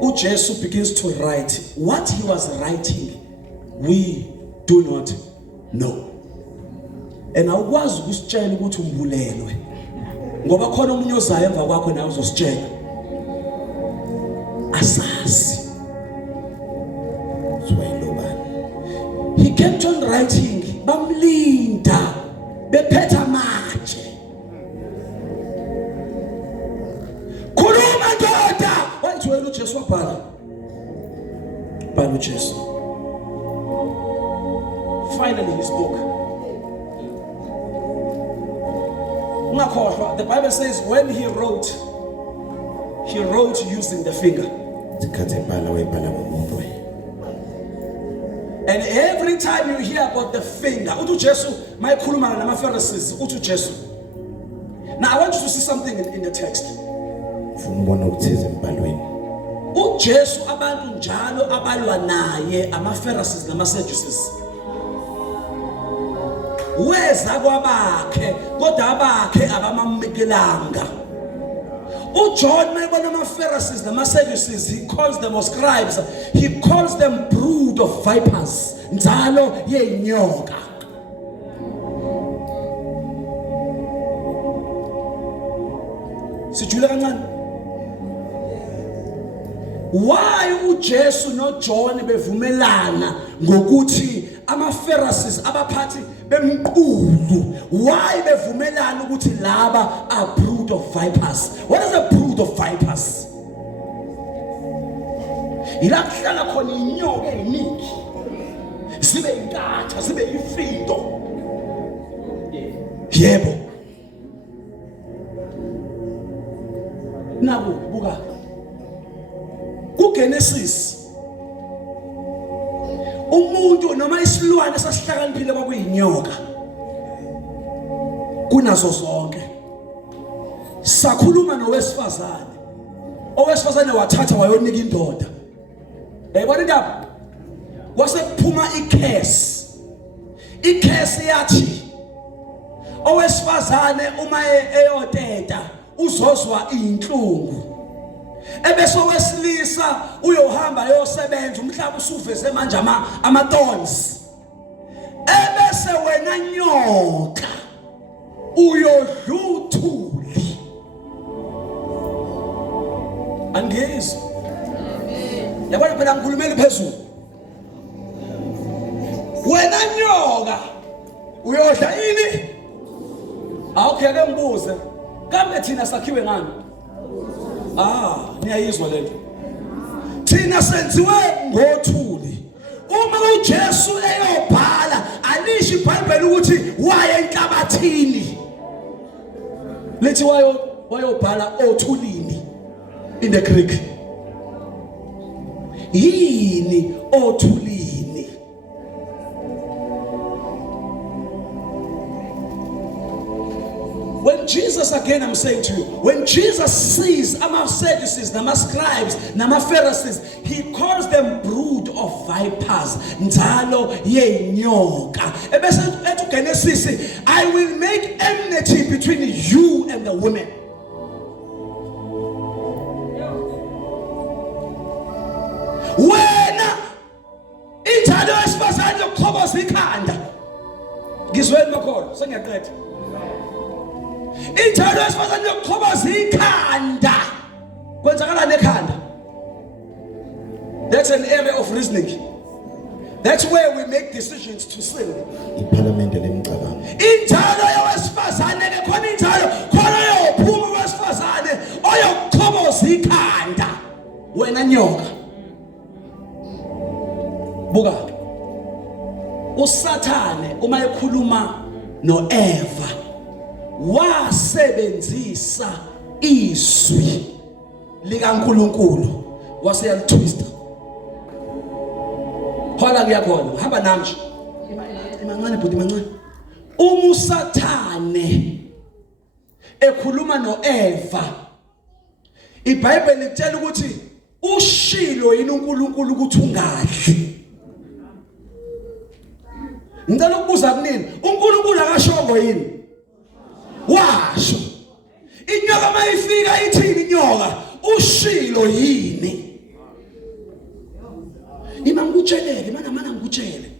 uJesu begins to write what he was writing we do not know and awukwazi ukusitshela ukuthi umbulelwe ngoba khona umunye ozayo emva kwakho nawe uzositshela asasi he kept on writing bamlinda bephetha manje khuluma ndoda wathi wena uJesu wabhala uJesu finally he spoke ungakhohlwa the Bible says when he wrote using the finger and every time you hear about the finger uthi uJesu mayikhuluma namaPharisees uthi uJesu now I want you to see something in the text uJesu abantu njalo abalwa naye amaPharisees namaSadducees weza kwabakhe kodwa abakhe abamamkelanga uJohn mayibona amaPharisees namaSadducees he calls them scribes he calls them brood of vipers njalo yenyoka sijule kancane why uJesu noJohn bevumelana ngokuthi amaPharisees abaphathi bemqulu why bevumelana ukuthi laba are brood of vipers what is a brood of vipers ila kuhlala khona inyoka eziningi sibe inkatha sibe ifindo yebo naku buka kuGenesis umuntu noma isilwane sasihlakaniphile kwakuyinyoka kunazo zonke sakhuluma owesifazane wathatha wayonika indoda yayibona indaba wasekuphuma ikhesi yathi owesifazane uma eyoteta uzozwa inhlungu ebese owesilisa uyohamba yosebenza umhlaba usuveze manje ama-thorns ebese wena nyoka uyodluthuli angizwa yabona phela ngikhulumela phezulu wena nyoka uyodla ini okay ake ngibuze kambe thina sakhiwe ngani niyayizwa lento thina senziwe ngothuli uma uJesu eyobhala alisho iBhayibheli ukuthi waye enhlabathini. Lithi wayobhala othulini in the Greek. Yini othulini? When Jesus, again I'm saying to you, when Jesus sees ama Sadducees, nama scribes, nama Pharisees, he calls them brood of vipers, nzalo yenyoka. Ebese ethi Genesis, I will make enmity between you and the women. Wena injalo esifazane yokuchoboza ikhanda. Ngizweni makholo, sengiyaqeda. Injalo esifazane yokuchoboza ikhanda. Kwenzakala nekhanda. That's an area of reasoning. That's where we make decisions to sin. Iparlamente lemicabango. Injalo yowesifazane ke khona injalo khona yophuma kwesifazane oyokuchoboza ikhanda. Wena nyoka. Buka. USathane uma ekhuluma noEva wasebenzisa izwi likaNkulunkulu wase yalitwista. Hola kuyakhona hamba nami nje. Imancane bhuti imancane. USathane ekhuluma noEva iBhayibheli litshela ukuthi ushilo yini uNkulunkulu ukuthi ungadli. Ngicela ukubuza kunini, uNkulunkulu akashongo yini? Washo. Inyoka mayifika ithini inyoka? Ushilo yini? Ima ngikutshelele, mana ngikutshele.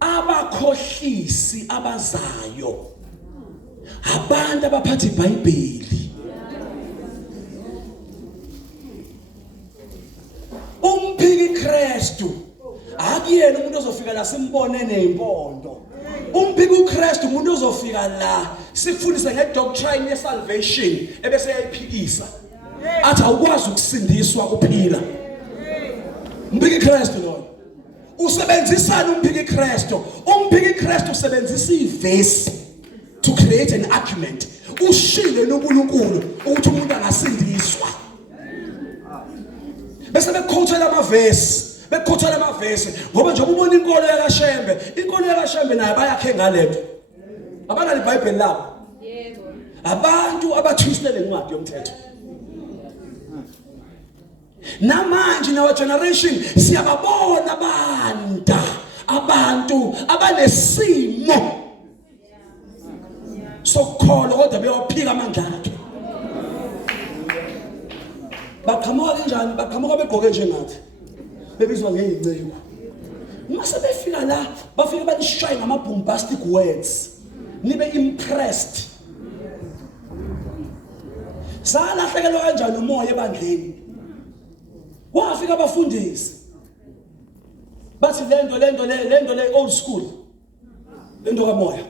Abakhohlisi abazayo. Abantu abaphatha iBhayibheli. Umphiki Kristu akuyena umuntu ozofika la simbone nezimpondo. Umphiki uKristu umuntu ozofika la sifundise ngedoctrine yesalvation ebese yayiphikisa. Athi awukwazi ukusindiswa kuphila. Umphiki Kristu lo. Usebenzisana umphiki Kristu. Umphiki Kristu usebenzisa ivesi to create an argument. Ushilo noNkulunkulu ukuthi umuntu angasindiswa. Bese bekhothela amavesi ngoba nje ubona inkolo yakaShembe naye bayakhe ngalento. Abana iBhayibheli labo. Yebo. Abantu abathwisele incwadi yomthetho. Namanje nawa generation siyababona abantu abanesimo sokukholwa kodwa beyophika amandla akhe. Baqhamuka kanjani? Baqhamuka begqoke njengathi. Bebizwa ngeyinceku. Mase befika la, bafika banishaya ngama bombastic words. Nibe impressed. Salahlekelwa kanjani umoya ebandleni? Wafika abafundisi. Bathi lento le old school. Lento kamoya.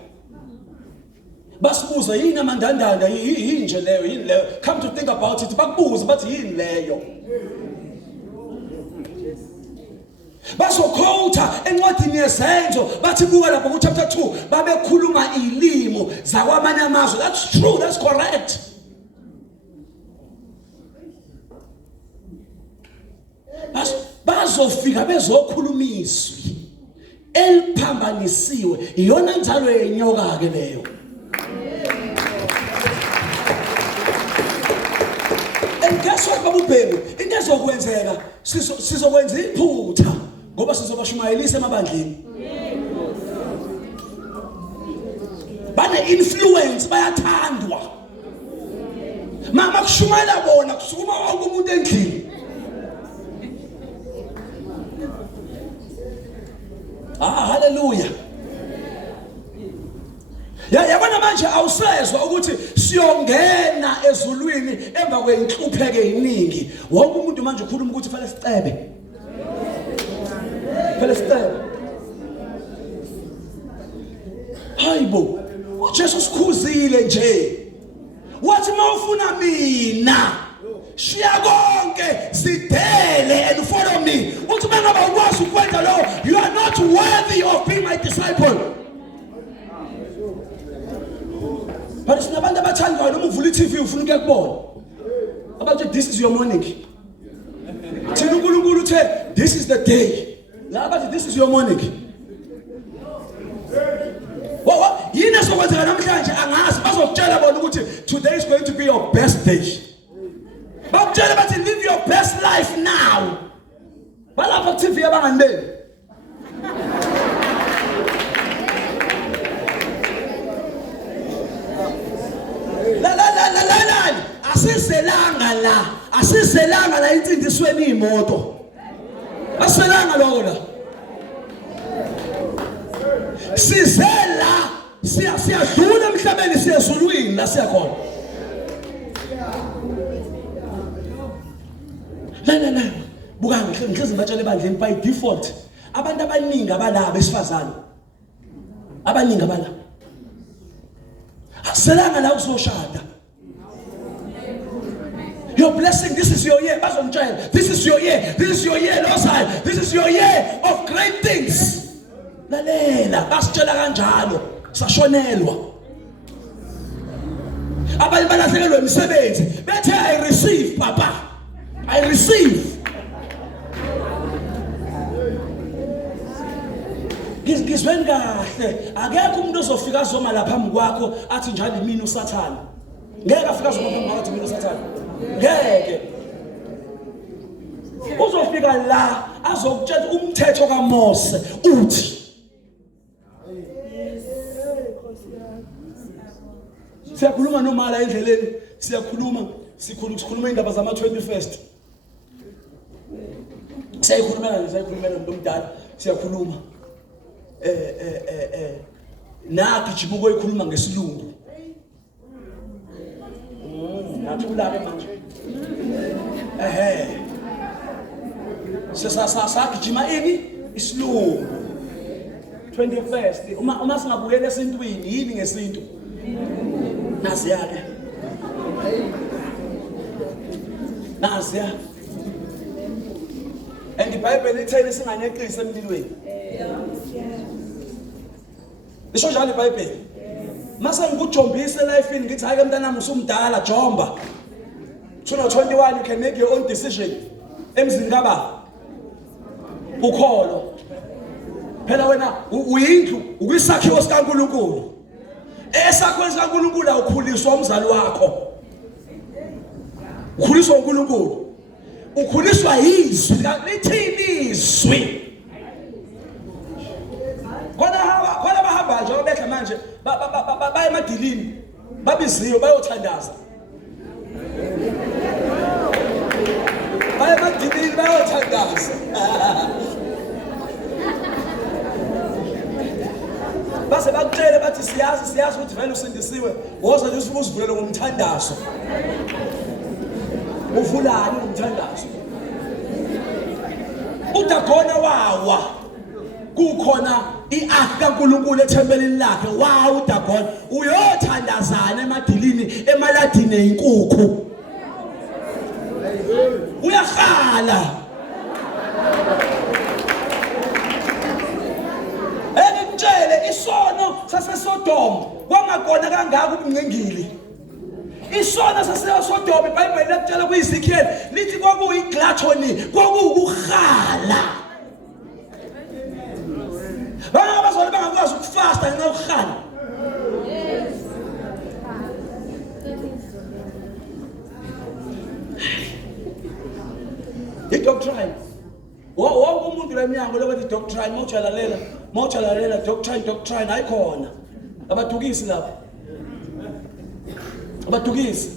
Basibuza yini amandandanda yini leyo. Come to think about it, bakubuza bathi yini leyo. Basokhotha encwadini yezenzo bathi buka lapho ku chapter 2 babekhuluma ilimo zakwamanye amazwe. That's true, that's correct. Bazofika bezokhuluma izwi eliphambanisiwe iyona njalo yenyoka ke leyo. And guess what babubhemu? Into ezokwenzeka sizokwenza iphutha ngoba sizobashumayelisa emabandleni. Bane influence bayathandwa. Mama kushumayela bona kusukuma wonke umuntu endlini. Hallelujah. Yabona manje awusezwa ukuthi siyongena ezulwini emva kwenhlupheko eziningi. Wonke umuntu manje ukhuluma ukuthi fanele sicebe. Hayibo, uJesu sikhuzile nje. Wathi mawufuna mina shiya konke sidele and follow me. Uthi mangaba ukwazi ukwenza lo, you khona. But sinabantu abathandwayo noma uvula iTV ufuna ukuyakubona. Abathi this is your morning. Thina uNkulunkulu uthe this is the day. La abathi this is your morning. Yini esokwenzeka namhlanje angazi bazokutshela bona ukuthi today is going to be your best day. Bakutshela bathi live your best life now. Balapha ku TV abangani benu. La asiselanga la insindisweni imoto. Aselanga lokho la. Sizela siyadlula emhlabeni siyezulwini la siyakhona. La buka ngihlezi batshale bandleni by default abantu abaningi abalaba besifazane abaningi abala aselanga la uzoshada. Your blessing, this is your year. This is your year. This is your year, Lord. This is your year of great things. Lalela, basitshela kanjalo, sashonelwa. Abanye balahlekelwe imisebenzi. Bethe I receive, Papa. I receive. Ngizweni kahle. Akekho umuntu ozofika azoma la phambi kwakho athi njalo mina uSathane. Ngeke afika azoma phambi kwakho athi mina uSathane. Ngeke uzofika la azokutshela umthetho kaMose uthi siyakhuluma nomala endleleni sikhuluma indaba zama 21st siyakhulumela nomdala siyakhuluma nagijima ukuyikhuluma ngesilungu nathi ulake manje sagijima ini isilungu 21st uma singabuyela esintwini yini ngesintu naziya and iBhayibheli ithini singaneqisa emlilweni lisho njalo iBhayibheli mase ngikujombise elifini ngithi hayi ke mntanami usumdala jomba Tuna 21 you can make your own decision emzini kababa ukholo phela wena uyindlu ukwisakhiwo sikaNkulunkulu esakhiwo sikaNkulunkulu awukhuliswa umzali wakho ukhuliswa uNkulunkulu ukhuliswa izwi lithini izwi khona bahamba nje obehla manje baya emadilini babiziwe bayothandaza baya emadilini bayothandaza base bakutshela bathi siyazi ukuthi vele usindisiwe woza nje usivulele ngomthandazo uvulani ngomthandazo uDagona wawa kukhona iark kaNkulunkulu ethembelini lakhe wawa uDagona uyothandazana emadilini emaladini einkukhu uyakhala engitshele isono saseSodom kwangakona kangaka ubungcingili isono saseSodom iBhayibheli lakutshela kuyiZekhiyeli lithi kwakuyigluttony kwakuwukukhala abazali bangakwazi ukufasta ngenxa yokukhala idoctrine wonke umuntu lemnyango lokuthi doctrine mawujalalela doctrine ayikhona abadukisi lapha abadukisi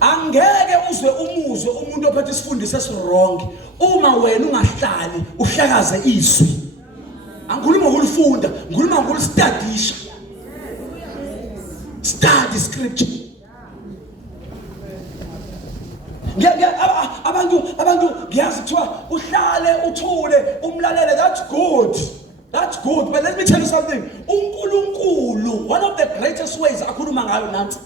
angeke uzwe umuzwe umuntu ophethe isifundise esirong uma wena ungahlali uhlakaze izwi angikhuluma ngolufunda ngikhuluma ngolustudisha study scripture abantu ngiyazi kuthiwa uhlale uthule umlalele that's good but let me tell you something uNkulunkulu one of the greatest ways akhuluma ngayo nansi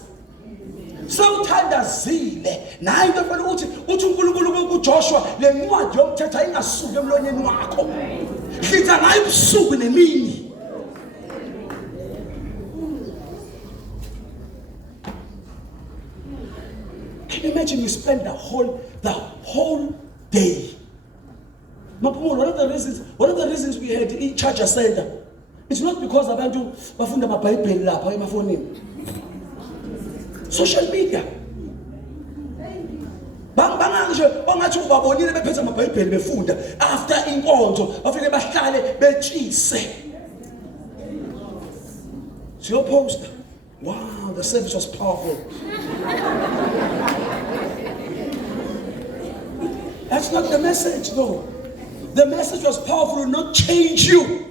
sewuthandazile naye into efana uthi uNkulunkulu kuJoshua lencwadi yomthetho ayingasuki emlonyeni wakho hlitha ngayo ubusuku nemini imagine you spend the whole day. Maphumulo, one of the reasons we had a charger center, it's not because abantu bafunda amabhayibheli lapha emafonini. Social media. Bangathi ubabonile bephethe amabhayibheli befunda after inkonzo bafike bahlale betshise. So your poster, wow, the service was powerful. That's not the message though. The message was powerful, not change you.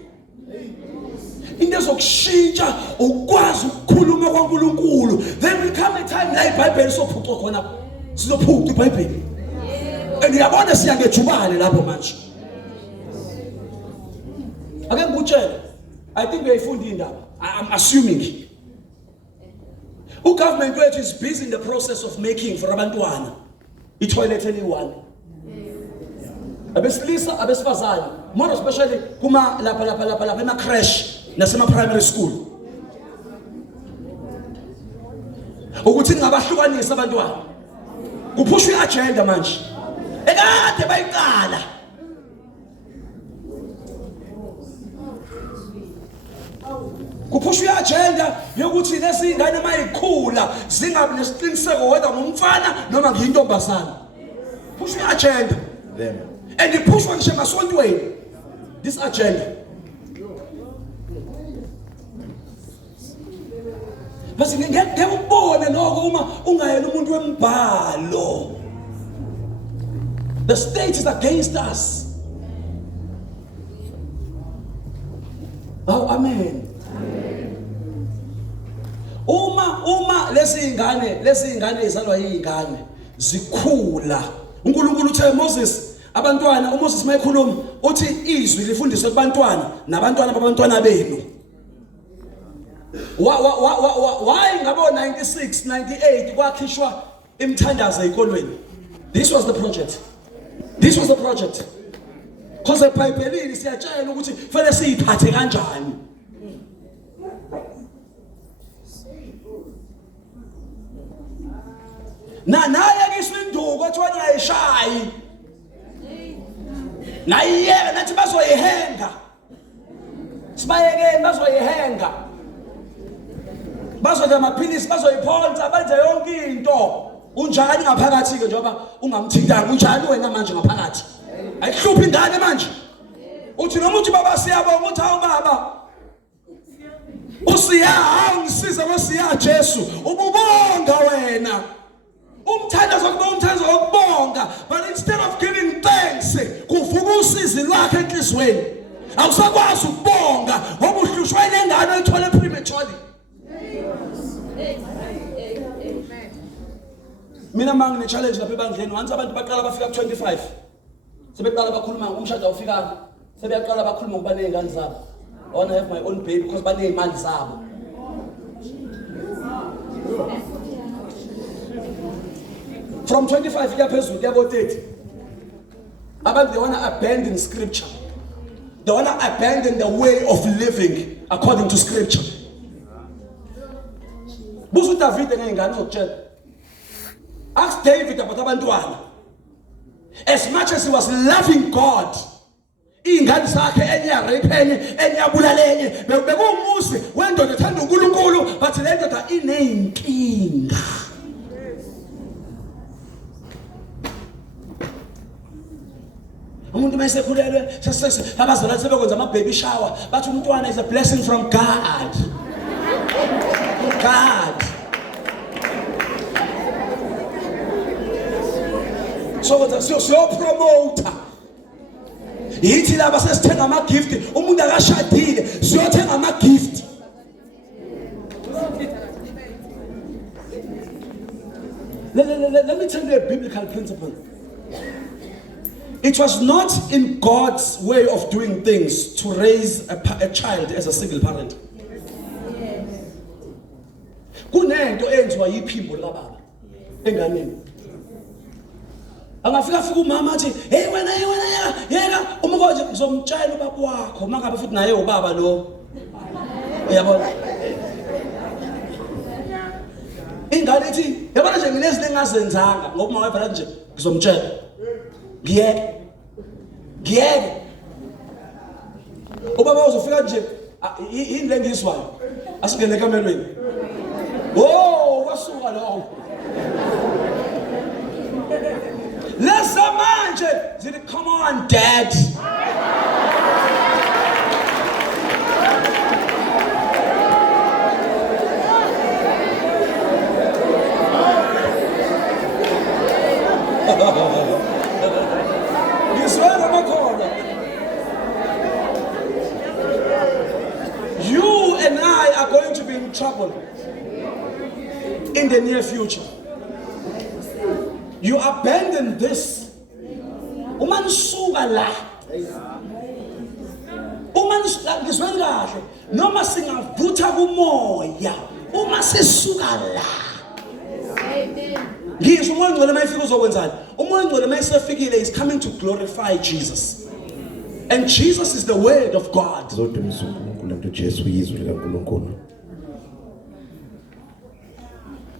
Into ezokushintsha ukwazi ukukhuluma kaNkulunkulu. Then will come a time la iBhayibheli sophucwa khona sizophuca iBhayibheli. And uyabona siyangejubane lapho manje. Ake ngikutshela, I think uyayifunda indaba. I'm assuming. Government wethu is busy in the process of making for abantwana i-toilet eliyi-1. Abesilisa abesifazane, more especially kuma lapha ema crash nasema primary school. Ukuthi ngabahlukanisa abantwana. Kuphushwa i-agenda manje. Ekade bayiqala. Kuphushwa i-agenda yokuthi lesi ingane mayikhula zingabi nesiqiniseko whether ngumfana noma ngiyintombazana. Pushwa i-agenda. And ipushwa ngisho emasontweni. This agenda. Bese ngeke ubone noko uma ungayena umuntu wembhalo. The state is against us. Oh, amen. Uma lesi ingane izalwa yingane zikhula. uNkulunkulu uthe Moses abantwana uMoses mayekhuluma uthi izwi lifundiswe kubantwana nabantwana babantwana benu. Why ngabo 96 98 kwakhishwa imthandazo ezikolweni? This was the project. Because eBhayibhelini siyatshela ukuthi fanele siyiphathe kanjani. Naye kiswinduko ethiwa ngayishayi. Naye nathi bazoyihenga. Sibayekeni bazoyihenga. Bazoda amaphilisi bazoyiphonsa benze yonke into. Unjani ngaphakathi ke njengoba ungamthintanga unjani wena manje ngaphakathi? Ayihluphi ingane manje. Uthi noma uthi baba siyabonga uthi hawu baba. Usiya ngisiza kwesiya Jesu. Ububonga wena. Umthandazo kuba umthandazo wokubonga, but instead of giving thanks, kuvuka usizi lwakhe enhlizweni. Awusakwazi ukubonga ngoba uhlushwa ingane oyithole prematurely. Mina mangine challenge lapha ebandleni, once abantu baqala bafika ku25. Sebeqala bakhuluma ngomshado awufikanga. Sebeyaqala bakhuluma ngoba nezingane zabo. I want to have my own baby because banezimali zabo. From 25 kuya phezulu kuya ko30. Abantu they want to abandon scripture. They want to abandon the way of living according to scripture. Busu David ngengane zokutshela. Ask David about abantwana. As much as he was loving God, ingane zakhe rape enye abulala bekumusi wendoda ethanda uNkulunkulu, but le ndoda inenkinga. Umuntu mayesekhulelwe abazalwane sebekwenza ama baby shower, bathi umntwana is a blessing from God. So promoter. Yithi laba sesithenga ama gift, umuntu akashadile siyothenga ama gift. Let me tell you a biblical principle. It was not in God's way of doing things to raise a child as a single parent. Kunento enziwa yiphimbo likababa enganeni. Angafika umama athi hey wena yeka umkonje ngizomtshela ubaba wakho mangabe futhi naye ubaba lo. Uyabona? ingane ithi yabona nje nginezinto engazenzanga ngoba uma wayefana nje ngizomtshela ngiyeke ubaba uzofika nje yini lengizwayo asingene ekamelweni kwasuka lo lesa manje zithi come on dad you and I are going to be in trouble in the near future. You abandon this. Uma nisuka la. Uma nisuka ngizwe kahle. Noma singavutha kumoya. Uma sisuka la. Amen. Ngisho umoya ngcwele mayifika uzokwenzani? Umoya ngcwele mayisefikile is coming to glorify Jesus. And Jesus is the word of God. Zodumisa uNkulunkulu into Jesu yizwi likaNkulunkulu.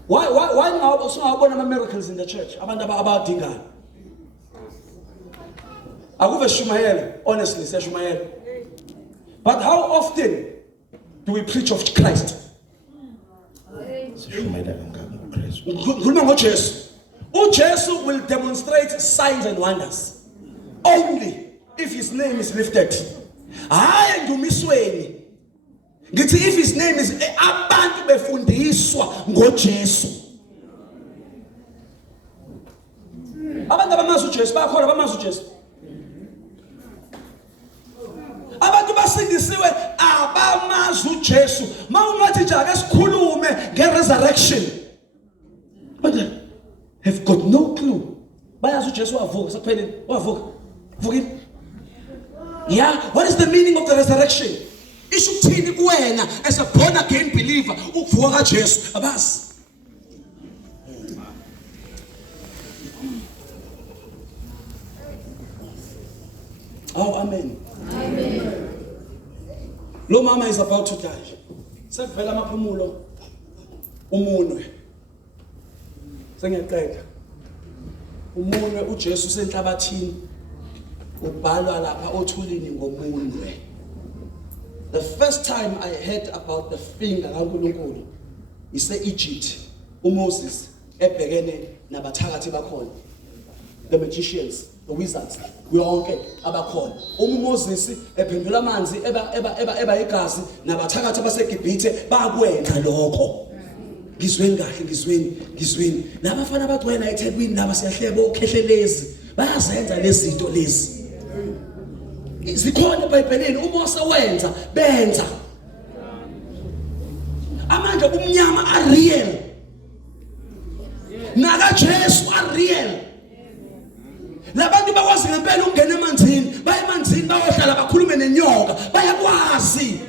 Why now singabona ama miracles in the church? Abantu abadingayo. Akuve shumayela, honestly siyashumayela. But how often do we preach of Christ? Sishumayela kangaka ngoKristu. Ngikhuluma ngoJesu. uJesu will demonstrate signs and wonders only if his name is lifted. Hayi ndumisweni. Ngithi if his name is abantu befundiswa ngoJesu. Abantu abamazi uJesu bakhona abamazi uJesu. Abantu basindisiwe abamazi uJesu. Mawungathi nje ake sikhulume ngeresurrection. But have got no clue. Bayazi uJesu wavuka sekupheleni. Wavuka. Vukile. Yeah, what is the meaning of the resurrection? Isho ukuthini kuwena as a born again believer ukuvuka kaJesu abazi. Oh, amen. Amen. Lo mama is about to die. Sekuvela amaphumulo umunwe. Sengiyaqeda. Umunwe uJesu senhlabathini ubhalwa lapha othulini ngomunwe. The first time I heard about the finger kaNkulunkulu is Egypt. uMoses ebhekene nabathakathi bakhona. The magicians, the wizards, wonke abakhona. uMoses ephendula amanzi eba igazi nabathakathi baseGibhithe bakwenza lokho. Ngizweni kahle ngizweni. Labafana abagcwele eThekwini laba siyahleba okhehlelezi. Bayazenza lezi zinto lezi. Zikhona eBhayibhelini uMose wenza benza. Amandla omnyama are real. Naka Jesu are real. Labantu bakwazi ngempela ukungena emanzini, baye emanzini bayohlala bakhulume nenyoka, bayakwazi.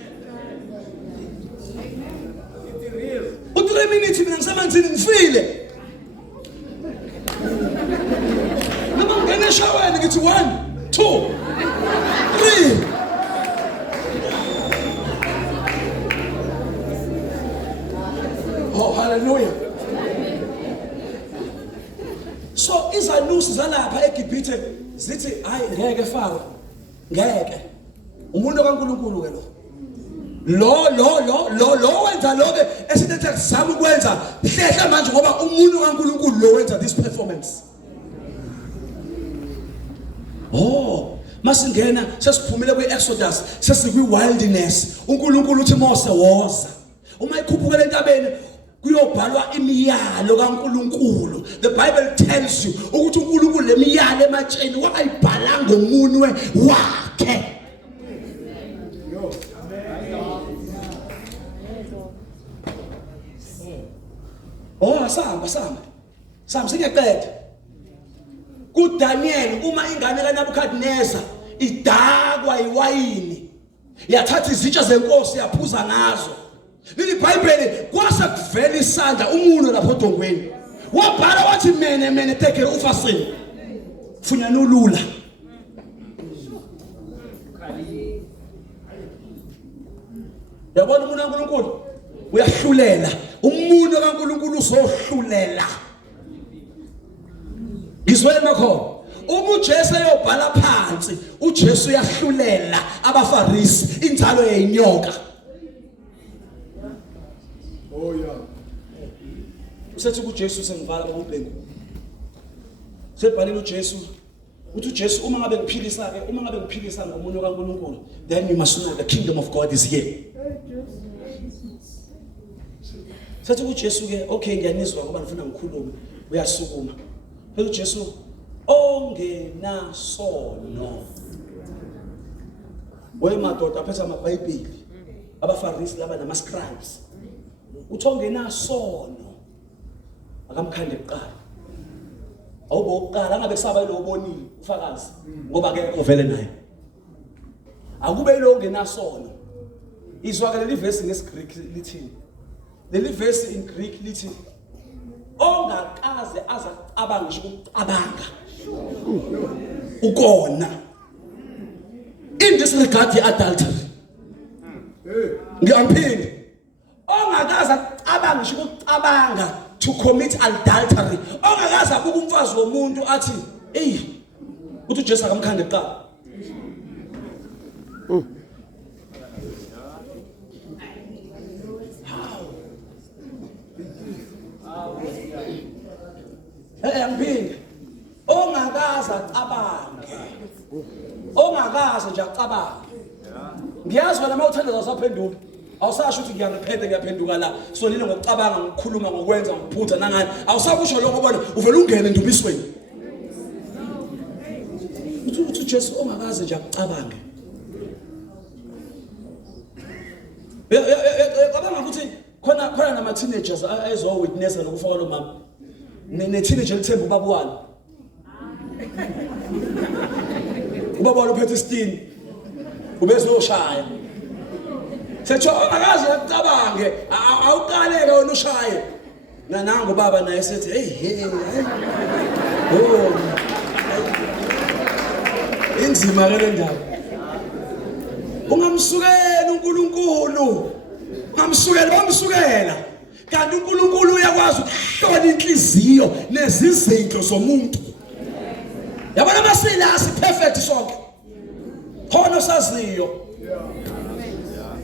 U3 minutes mina ngisemanzini ngifile. Noma ngene eshaweni ngithi 1 2 3. Oh, hallelujah. So izalusi zalapha eGibhithe zithi hayi ngeke faka. Ngeke. Umuntu kaNkulunkulu ke lo. Lo wenza lokho esithethe sizama ukwenza hlehla manje ngoba umuntu kaNkulunkulu lo wenza this performance. Oh, masingena sesiphumile kwiExodus sesikwi wilderness. uNkulunkulu uthi Mose woza. Uma ikhuphukela entabeni kuyobhalwa imiyalo kaNkulunkulu. The Bible tells you ukuthi uNkulunkulu lemiyalo ematsheni wayibhala ngomunwe wakhe. Oh, samba singaqeda. kuDaniel uma ingane kaNebukadnezar idakwa iwayini yathatha izitsha zenkosi yaphuza ngazo. Leli iBhayibheli kwase kuvela isandla umuntu lapho odongweni. Wabhala wathi mene take ufasini. Funyana ulula. Yabona umuntu kaNkulunkulu uyahlulela umunwe kaNkulunkulu uzohlulela. Ngizwele nakho uma uJesu eyobhala phansi uJesu uyahlulela abaFarisi inzalo yeinyoka. Oh yeah. Usethi kuJesu sengivala ngobhengu. Sebhalile uJesu uthi uJesu uma ngabe ngiphilisa ngomunwe kaNkulunkulu, then you must know the kingdom of God is here. Sethi uJesu ke okay ngiyanizwa ngoba ngifuna ngikhulume uyasukuma. Phela uJesu ongenasono. Wemadoda aphethe amaBhayibheli abaFarisi laba namascribes. Uthi ongenasono akamkhande kuqala. Awubo ukuqala angabe kusaba lo ubonile ufakazi ngoba ke uvele naye. Akube lo ongenasono. Izwa ke leli verse ngeSgreek lithini? Leli verse in Greek lithi ongakaze aza cabanga ngisho ukucabanga ukona. In this regard the adultery. Ngiyaphinde. Ongakaze acabanga ngisho ukucabanga to commit adultery. Ongakaze abuka umfazi womuntu athi, "Hey, uthi uJesu akamkhande kuqala." Ngiphinde ongakaze acabange. Ongakaze nje acabange. Ngiyazi wena mawuthanda zasaphenduka. Awusasho ukuthi ngiyaphenduka la. Sonile ngokucabanga ngokukhuluma ngokwenza ngokuphutha nangani. Awusakusho lokho bona uvela ungene ndumisweni. Uthi uJesu ongakaze nje acabange. Cabanga ukuthi khona nama teenagers ayezo witness nokufa lo mama. Ne teenager lithemba ubaba walo. Ubaba walo uphethe isitini. Ubezoshaya. Setho akaze acabange awuqaleke wena ushaye. Nanangu baba naye sethi hey. Oh. Inzima ke le ndaba. Ungamsukela uNkulunkulu. Bamsukela. Kanti uNkulunkulu uyakwazi ukuhlola inhliziyo nezizinto zomuntu. Yabona masila asiperfect sonke. Khona saziyo.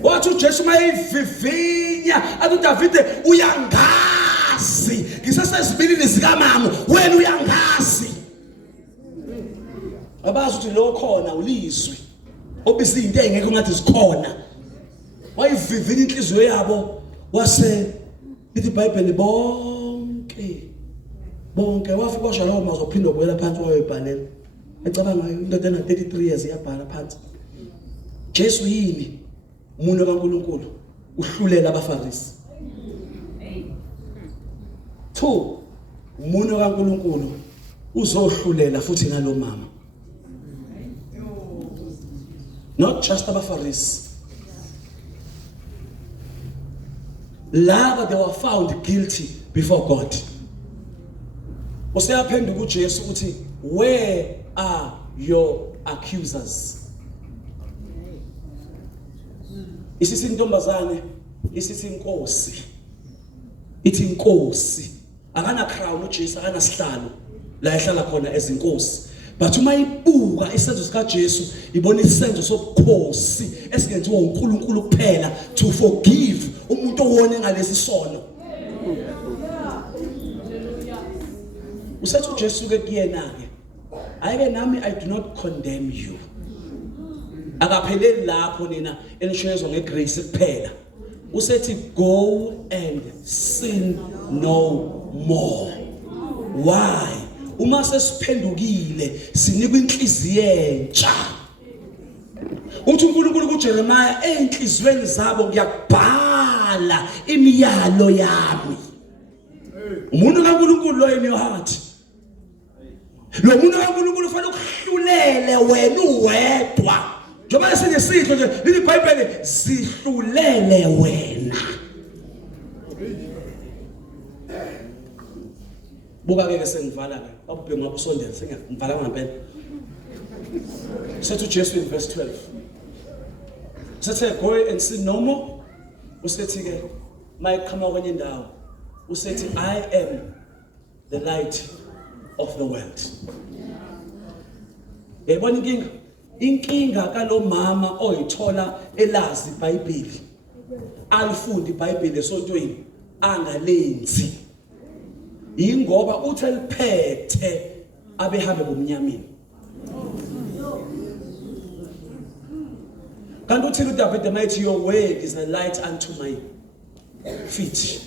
Wathi uJesu mayivivinya athi uDavide uyangazi. Ngisasezibili zikamama wena uyangazi. Abazi ukuthi lo khona ulizwi. Obisi into engeke ngathi zikhona. Wayivivinya inhliziyo yabo wase lithi iBhayibheli bonke wafika kwasha lawo mazwi ophinda ubuyela phansi wayibhalela. Ecabanga indoda ena 33 years iyabhala phansi. Jesu yini? Umunwe kaNkulunkulu uhlulela abaFarisi. 2 umunwe kaNkulunkulu uzohlulela futhi ngalo mama. Not just abaFarisi. Laba they were found guilty before God. Useyaphenduka uJesu uthi where are your accusers? Isithi intombazane isithi inkosi. Ithi inkosi akana crown uJesu akana sihlalo la ehlala khona ezinkosi. But uma ibuka isenzo sika Jesu ibona isenzo sobukhosi esingenziwa uNkulunkulu kuphela to forgive umuntu owone ngalesi sono. Usethi uJesu ke kuyena ke ayike nami I do not condemn you. Akapheleli lapho nina enishezwe ngegrace kuphela. Usethi go and sin no more. Why? Uma sesiphendukile sinikwa inhliziyo entsha. Uthi uNkulunkulu kuJeremiah enhlizweni zabo ngiyakubhala imiyalo yami. Umuntu kaNkulunkulu lo in your heart. Lo muntu kaNkulunkulu ufanele ukuhlulele wena uwedwa. Njengoba sinesihlo nje lithi iBhayibheli sihlulele wena. Buka ke sengivala ke. Babubhe ngabusondela sengivala ngempela. Sethu Jesu in verse 12. Sethe go and sin no more. Usethi ke mayiqhama kwenye indawo usethi I am the light of the world. Yayibona inkinga kalomama oyithola elazi iBhayibheli alifunda iBhayibheli esontweni angalenzi ingoba uthi eliphethe abehambe bomnyameni. Kanti uthini uDavid mayithi your word is a light unto my feet.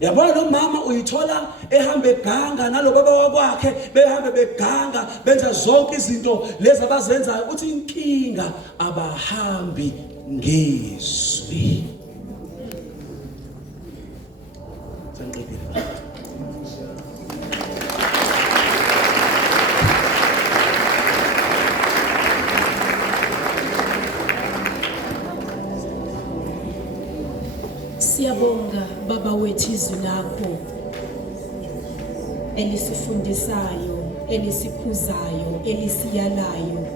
Yabona lo mama uyithola ehamba eganga nalo baba wakwakhe behambe beganga benza zonke izinto lezi abazenzayo uthi inkinga abahambi ngezwi. Siyabonga baba wethu izwi lakho elisifundisayo, elisiphuzayo, elisiyalayo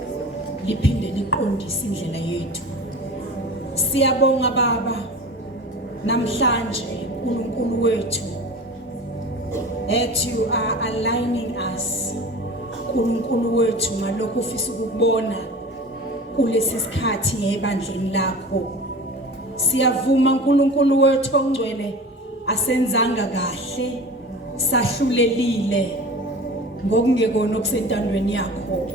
liphinde liqondise indlela yethu. Siyabonga baba namhlanje uNkulunkulu wethu that you are aligning us uNkulunkulu wethu ngalokho ufisa ukubona kulesi sikhathi ngebandleni lakho. Siyavuma uNkulunkulu wethu ongcwele asenzanga kahle sahlulelile ngokungekona okusentandweni yakho.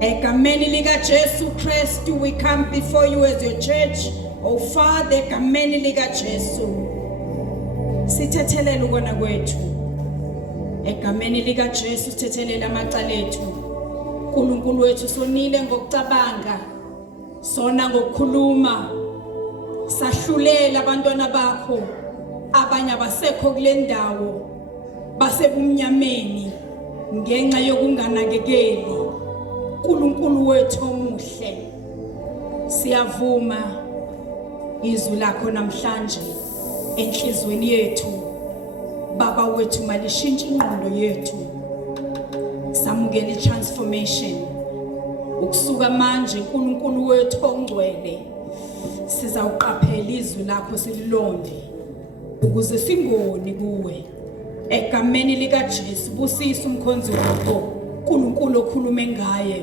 Egameni lika Jesu Kristu we come before you as your church. Oh Father, egameni lika Jesu sithethelele ukona kwethu. Egameni lika Jesu sithethelele amacala ethu. uNkulunkulu wethu sonile ngokucabanga, sona ngokukhuluma, sahlulela abantwana bakho abanye abasekho kule ndawo basebumnyameni ngenxa yokunganakekeli. uNkulunkulu wethu omuhle siyavuma izwi lakho namhlanje enhlizweni yethu. Baba wethu malishintshe ingqondo yethu, samukele itransformation ukusuka manje. uNkulunkulu wethu ongcwele sizawuqaphela izwi lakho sililonde ukuze singoni kuwe. Egameni lika Jesu busisa umkhonzi wakho uNkulunkulu okhulume ngaye,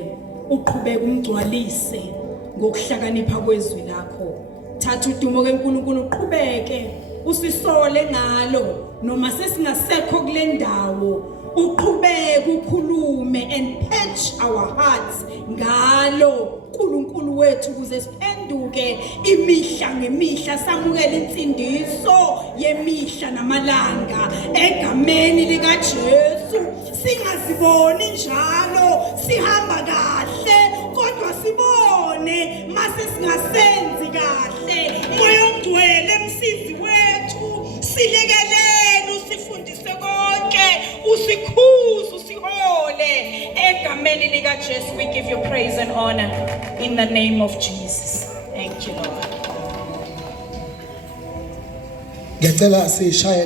uqhubeke umgcwalise ngokuhlakanipha kwezwi lakho. Thatha udumo keNkulunkulu uqhubeke usisole ngalo noma sesingasekho kule ndawo. Uqhubeke ukhulume and patch our hearts ngalo uNkulunkulu wethu ukuze siphenduke imihla ngemihla, samukele insindiso yemihla namalanga egameni lika Jesu. Singaziboni njalo sihamba kahle kodwa sibone mase singasenzi kahle. Moya ongcwele msizi wethu silekelele usifundise konke, usikhuze usihole egameni lika Jesu. We give you praise and honor in the name of Jesus. Thank you, Lord. Ngiyacela sishaye